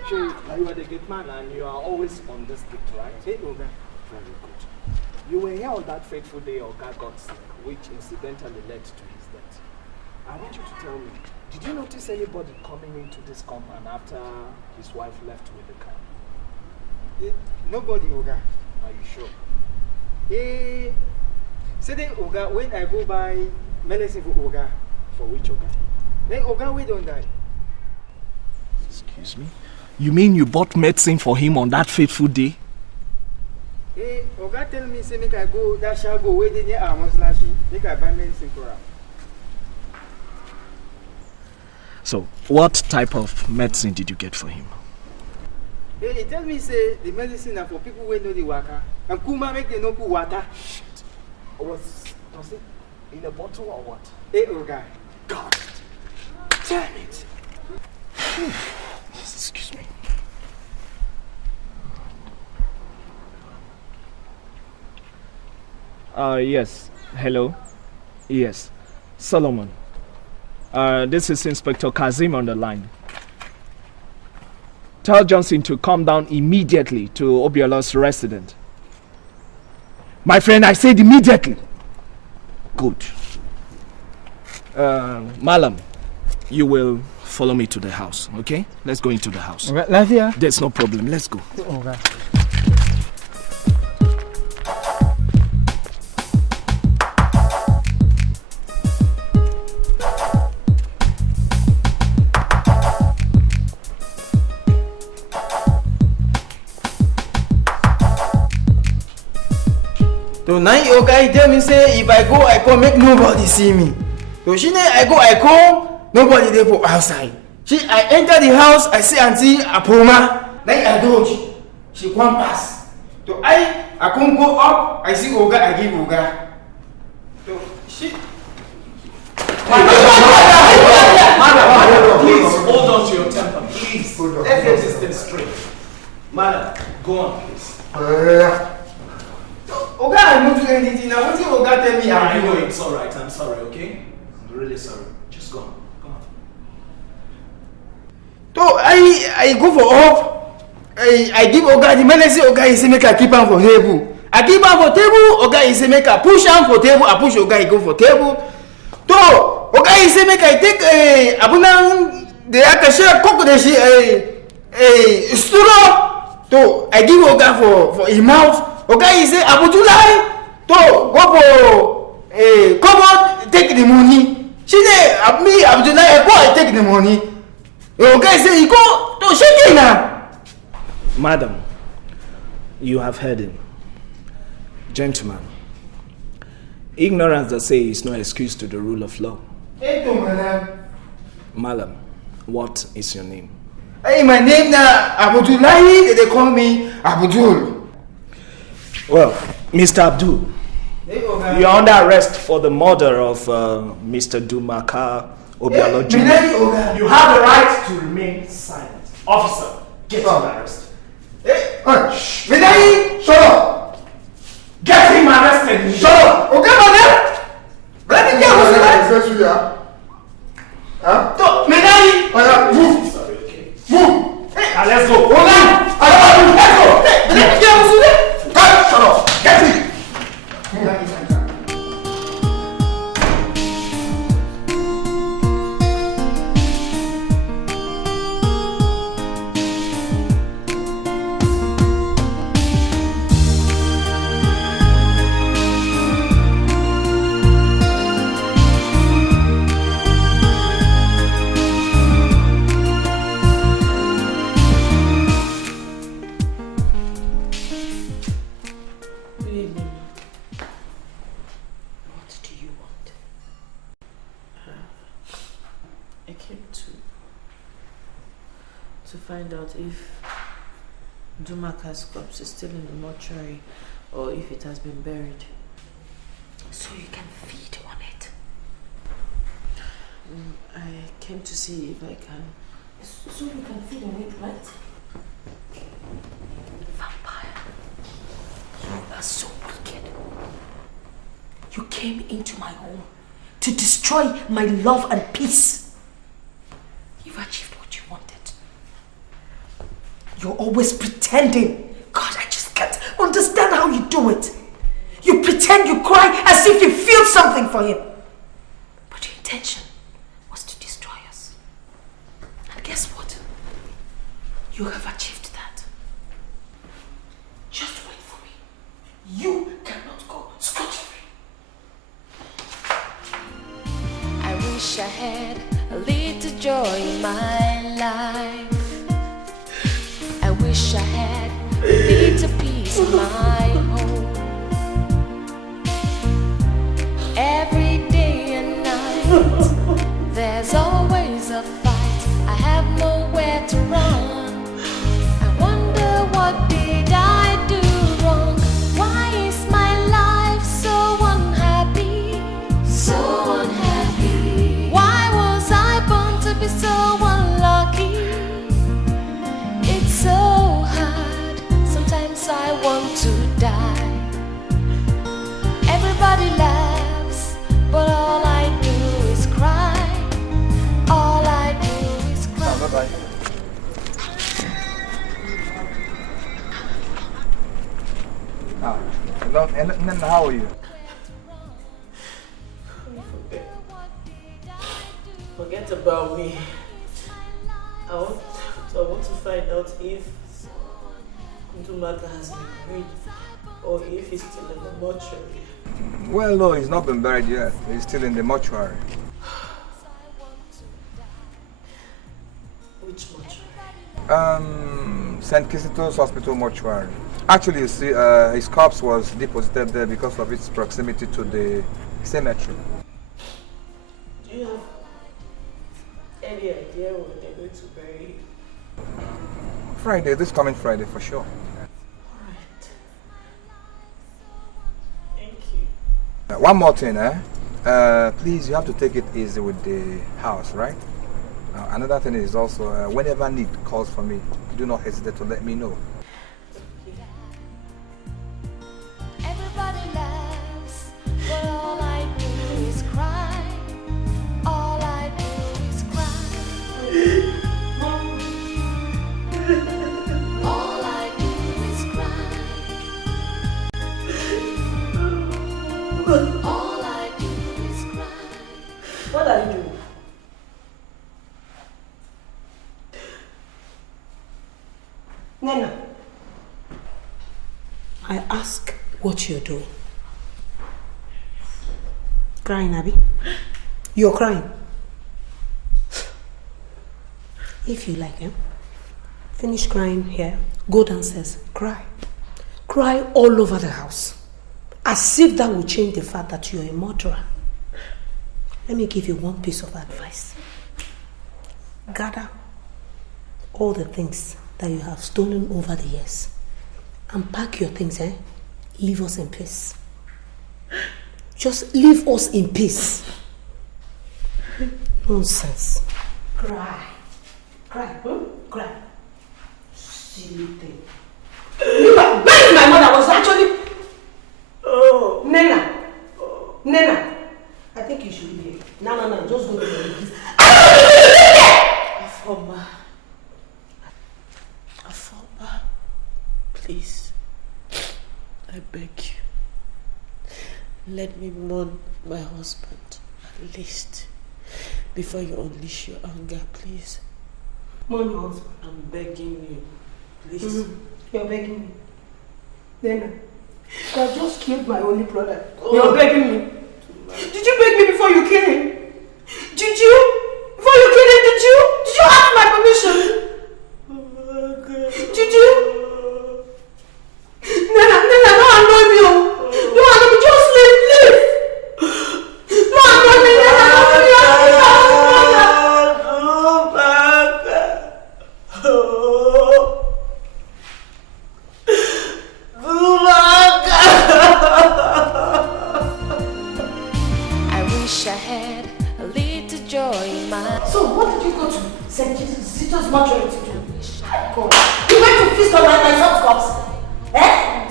You are the good man and you are always on this gate, right? Hey, Oga. Very good. You were here on that fateful day Oga got sick, which incidentally led to his death. I want you to tell me, did you notice anybody coming into this compound after his wife left with the car? Nobody, Oga. Are you sure? Say Oga, when I go by medicine for Oga. For which Oga? Then Oga, we don't die. Excuse me? You mean you bought medicine for him on that fateful day? Oga tell me, say make I go, that shall go where they near Amos-Lashi, make I buy medicine for him. So, what type of medicine did you get for him? He tell me, say, the medicine are for people who know the waka. And Kuma make them no put water. Shit. Was it in a bottle or what? Oga. God. Damn it. Excuse me. Yes. Hello. Yes. Solomon. This is Inspector Kazim on the line. Tell Johnson to come down immediately to Obiola's residence. My friend, I said immediately. Good. Malam, you will follow me to the house, okay? Let's go into the house. Okay, there's no problem. Let's go. Okay. So now Oga tell me say if I go, I come make nobody see me. So she say I go, nobody there for outside. I enter the house, I see Auntie Apoma. Then I dodge. She come pass. So I come go up, I see Oga, I give Oga. So she. Madam, please hold on to your temper, please. Let's get this thing straight. Madam, go on, please. Oga, I won't do anything. I want you Oga tell me. I know it's alright. I'm sorry, okay? I'm really sorry. Just go on. Go on. So I go for up. I give Oga the medicine. Oga he say make I keep am for table. I keep am for table. Oga he say make I push am for table. I push Oga he go for table. So Oga he say make I take abuna the akasha cook the straw. So I give Oga for his mouth. Okay, he say Abudulai to go for come on, take the money. She say me Abudulai go I take the money. Okay, say he go to shake now. Madam, you have heard him. Gentlemen, ignorance, they say, is no excuse to the rule of law. Madam, what is your name? Hey, my name na Abudulai. They call me Abudul. Well, Mr. Abdul, you are under arrest for the murder of Mr. Dumaka Obialo Jr. You have the right to remain silent. Officer, get him arrested. Shut up! Get him arrested! Shut up! Okay, madam! Let me get him arrested! Move! Sorry, okay. Move! Now let's go! Let's go! Let me get him arrested! Shut up! Get him! Find out if Dumaka's corpse is still in the mortuary or if it has been buried. So you can feed on it? I came to see if I can. So you can feed on it, right? Vampire. You are so wicked. You came into my home to destroy my love and peace. You've achieved what you wanted. You're always pretending. God, I just can't understand how you do it. You pretend you cry as if you feel something for him. But your intention was to destroy us. And guess what? You have achieved that. Just wait for me. You cannot go scot-free. I wish I had a little joy in my life. I wish I had a little peace in my home. Every day and night, there's always a fight. I have nowhere to run. I wonder what did I do wrong? Why is my life so unhappy? So unhappy. Why was I born to be so unlucky? It's so hard. Sometimes I want to die. Everybody laughs, but all I do is cry. All I do is cry. Bye-bye. And then how are you? Forget about me. I want to find out if Ndumaka has been buried or if he's still in the mortuary. Well, no, he's not been buried yet. He's still in the mortuary. Which mortuary? St. Kizito's Hospital mortuary. Actually, you see, his corpse was deposited there because of its proximity to the cemetery. Do you have any idea when they're going to bury him? Friday, this coming Friday for sure. Alright. Thank you. One more thing, please, you have to take it easy with the house, right? Another thing is also, whenever need calls for me, do not hesitate to let me know. Everybody laughs, but all I do is cry. All I do is cry. All I do is cry. All I do is cry. What are you doing? Nena, I ask what you're doing. Crying, Abby? You're crying. If you like, finish crying here, go downstairs, cry. Cry all over the house. As if that will change the fact that you're a murderer. Let me give you one piece of advice. Gather all the things that you have stolen over the years and pack your things, leave us in peace. Just leave us in peace. Nonsense. Cry. Cry. Cry. Silly thing. When my mother was actually... Oh. Nena. Oh. Nena. I think you should leave here. No. Just go to the place. Afoma, please, I beg you, let me mourn my husband at least before you unleash your anger, please. Mourn your husband? I'm begging you, please. Mm-hmm. You're begging me. Then I just killed my only brother. Oh. You're begging me. Did you beg me before you killed him? Did you? Before you killed him, did you? Did you ask my permission? Did you? Nena, no annoy me. No annoy me. Just leave. No annoy me, Nena. I wish I had a little joy in my... So what did you go to St. Kizito's mortuary to do? God. You went to feast on my son's corpse?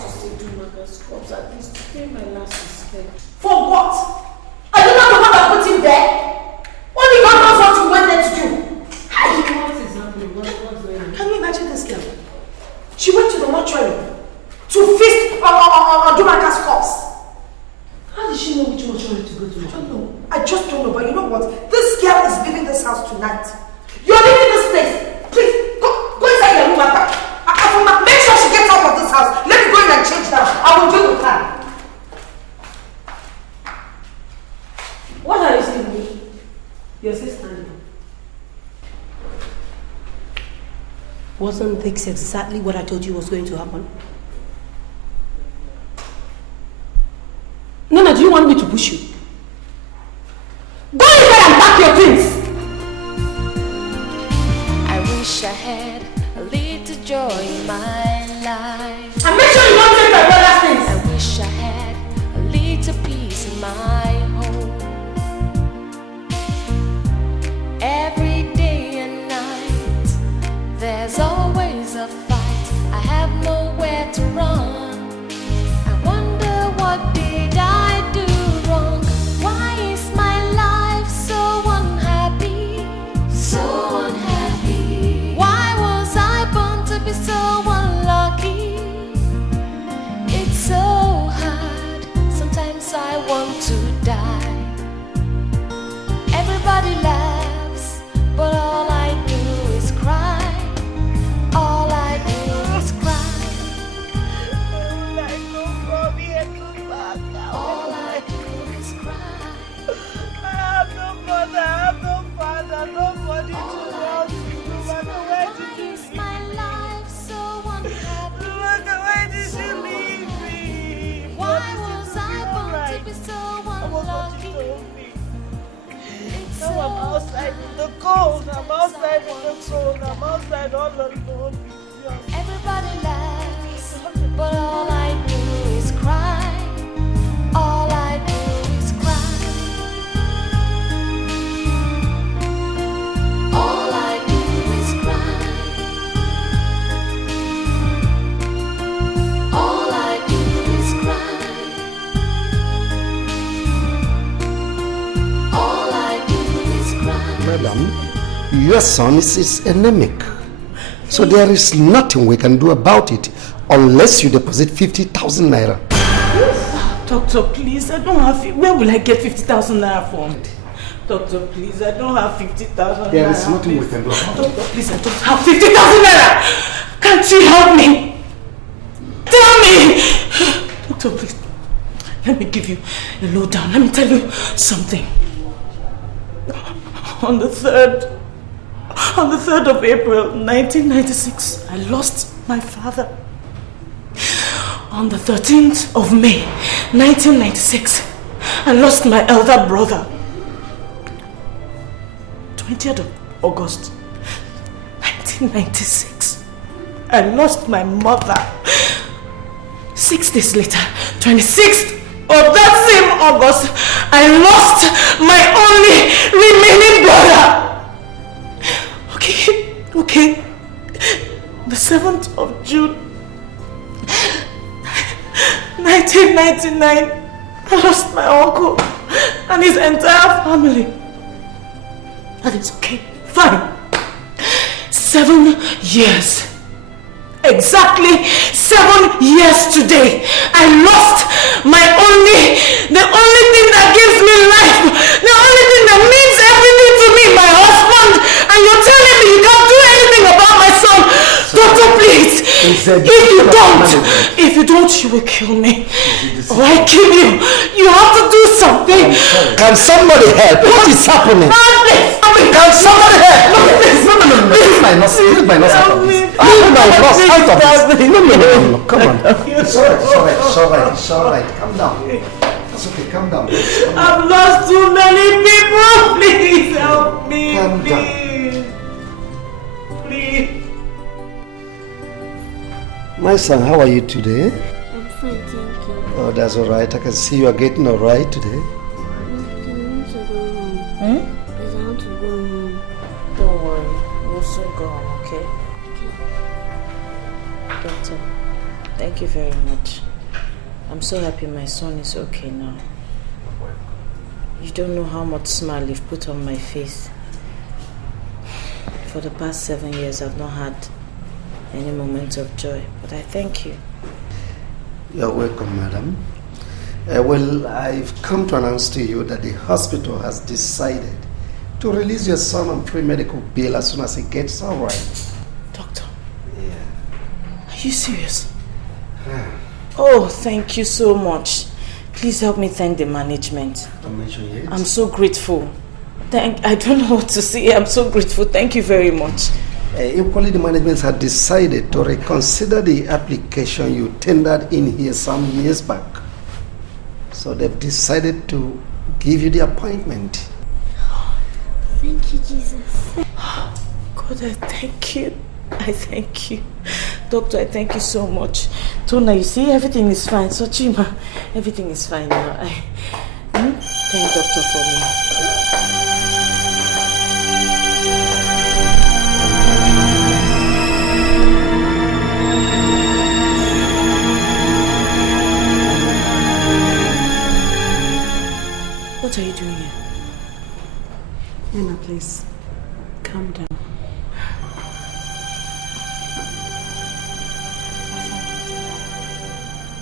Just to do my corpse, at least to pay my last respect. For what? Are you not the one that put him there? Only God knows what you went there to do. What is happening? What's going on? Can you imagine this girl? house tonight. You're leaving this place. Please, go inside your room after. Make sure she gets out of this house. Let me go in and change now. I will deal with her. What are you saying me? Your sister. Wasn't this exactly what I told you was going to happen? Nana, do you want me to push you? Go inside and pack your things! I wish I had a little joy in my life. And make sure you don't take my brother's things! I wish I had a little peace in my home. Every day and night, there's always a fight. I have nowhere to run. I wonder what did I do wrong? Why is my life so unhappy? So unhappy. Why was I born to be so unlucky? It's so hard. Sometimes I want to die. Everybody laughs, but all I do is cry. All I do is cry. All I do is cry. I have no mother, I have no father, nobody to love me. No matter where did you leave me? My life so unhappy. No matter where did you leave me? Why was I born to be so unlucky? Now I'm outside in the cold, I'm outside in the cold, I'm outside all alone. Everybody laughs, but all I do is cry. All I do is cry. All I do is cry. All I do is cry. All I do is cry. Madam, your son is anemic. So there is nothing we can do about it unless you deposit 50,000 naira. Doctor, please, I don't have... Where will I get 50,000 naira from? Doctor, please, I don't have 50,000 naira. There is nothing we can do about it. Doctor, please, I don't have 50,000 naira. Can't you help me? Tell me! Doctor, please, let me give you a lowdown. Let me tell you something. On the 3rd of April, 1996, I lost my father. On the 13th of May, 1996, I lost my elder brother. 20th of August, 1996, I lost my mother. 6 days later, 26th of that same August, I lost my only remaining brother. Okay. The 7th of June, 1999, I lost my uncle and his entire family. That is okay, fine. 7 years. Exactly 7 years today, I lost the only thing that gives me life, the only thing that means everything to me, my husband, and you're telling me you can't do anything about my son. Doctor, please, if you don't, you will kill me. Or I kill you. You have to do something. Can somebody help? What is happening? Can somebody help? No, please, no. This might not help me. Out of this. No. Come on. It's alright. Calm down. It's okay. Calm down. I've lost too many people. Please help me. Calm down. Please. My son, how are you today? I'm fine, thank you. Oh, that's alright. I can see you are getting alright today. I want to go home. I want to go home. Don't worry, we'll soon go home, okay? Doctor, thank you very much. I'm so happy my son is okay now. You don't know how much smile you've put on my face. For the past 7 years, I've not had any moment of joy, but I thank you. You're welcome, madam. Well, I've come to announce to you that the hospital has decided to release your son on free medical bill as soon as he gets all right. Doctor? Yeah. Are you serious? Oh, thank you so much. Please help me thank the management. Don't mention it. I'm so grateful. I don't know what to say. I'm so grateful. Thank you very much. Equally, the management had decided to reconsider the application you tendered in here some years back. So they've decided to give you the appointment. Thank you, Jesus. God, I thank you. I thank you. Doctor, I thank you so much. Tona, you see, everything is fine. So, Chima, everything is fine now. Thank Doctor for me. What are you doing here? Nana, please, calm down.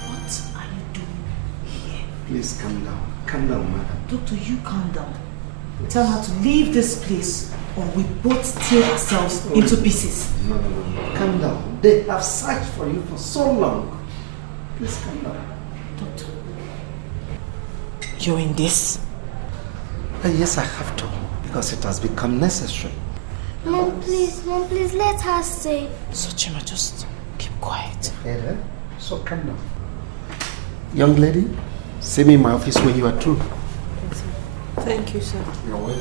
What are you doing here? Please calm down. Calm down, madam. Doctor, you calm down. Tell her to leave this place or we both tear ourselves into pieces. No. Calm down. They have searched for you for so long. Please calm down. Doctor, you're in this? Yes, I have to, because it has become necessary. Mom, please, let her stay. So, Chima, just keep quiet. Ebere, so calm down. Young lady, see me in my office when you are through. Thank you, sir. You're welcome.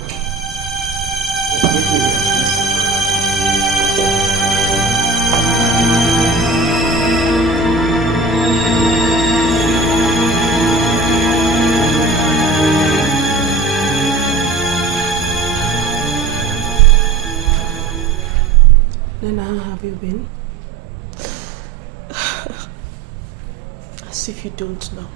Nana, how have you been? As if you don't know.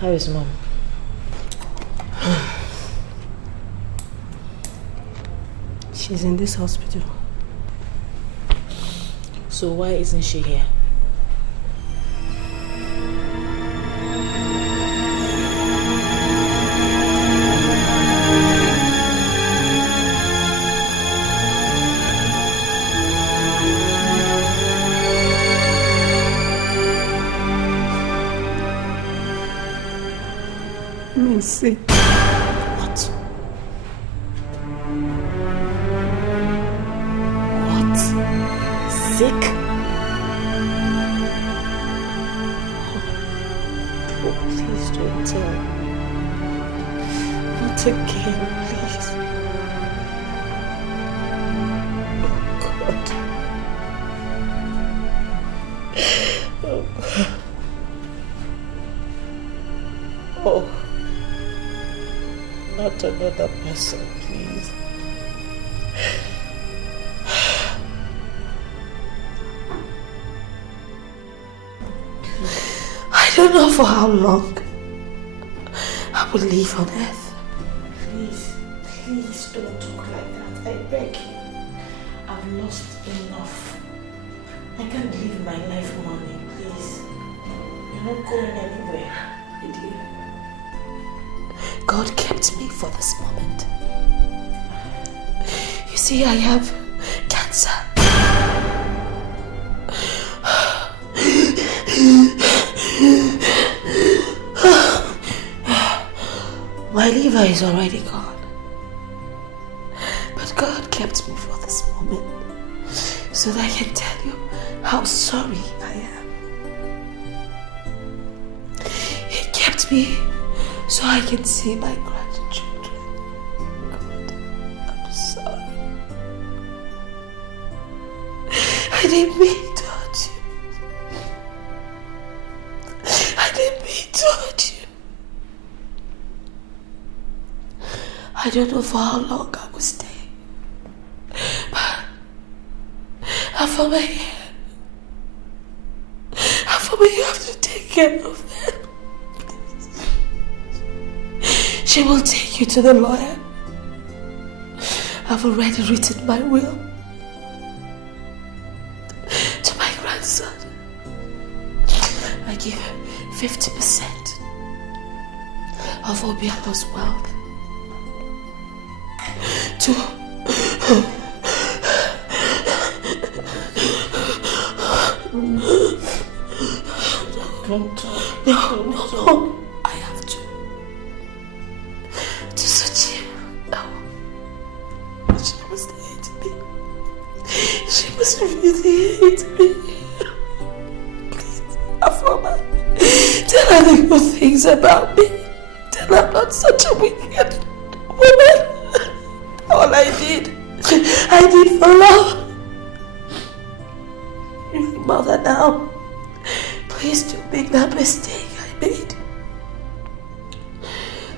How is Mom? She's in this hospital. So why isn't she here? Mercy. What? Sick? Oh, please don't tell. Not again, please. Oh, God. Oh, God. Oh. Not another person, please. I don't know for how long I will live on earth. Please don't talk like that. I beg you. I've lost enough. I can't live my life mourning, please. You're not going anywhere, my dear. God kept me for this moment. You see, I have cancer. My liver is already gone. But God kept me for this moment so that I can tell you how sorry I am. He kept me so I can see my grandchildren. God, I'm sorry. I didn't mean to hurt you. I didn't mean to hurt you. I don't know for how long I will stay. But after my hair, you have to take care of them. She will take you to the lawyer. I've already written my will to my grandson. I give 50% of Obiano's wealth to Don't talk. No, I have to. To Sochi. No. She must hate me. She must really hate me. Please, Afoma, tell her the good things about me. Tell her I'm not such a wicked woman. All I did for love. My mother now. Please don't make that mistake I made.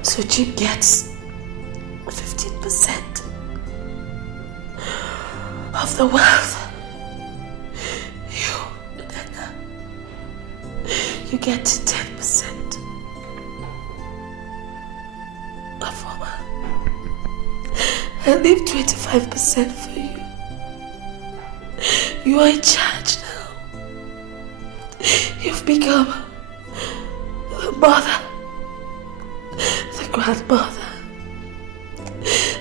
So Jim gets 15% of the wealth. You, Nana, you get 10%. Afoma, I leave 25% for you. You are in charge now. You've become the mother, the grandmother,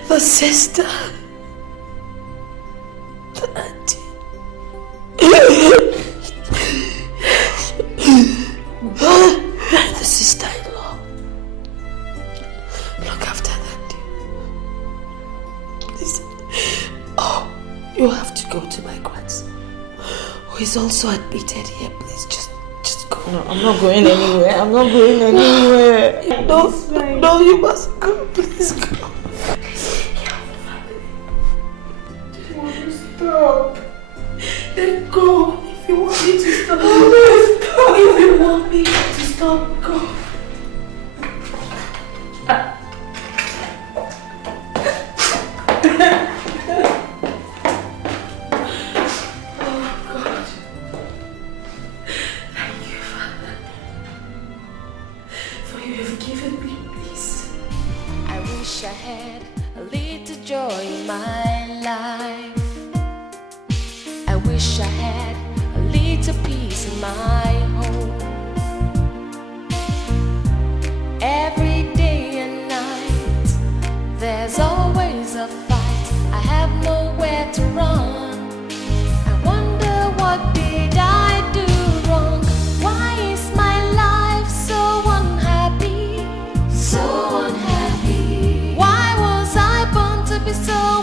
the sister, the auntie, the sister-in-law. Look after them, dear. Listen. Oh, you have to go to my grandson, who is also admitted here. Please, just go. No, I'm not going anywhere. I'm not going anywhere. No, you must go. Please go. Stop. Then go. If you want me to stop. If you want me to stop, go. I had a little joy in my life. I wish I had a little peace in my home. Every day and night, there's always a fight. I have nowhere to run.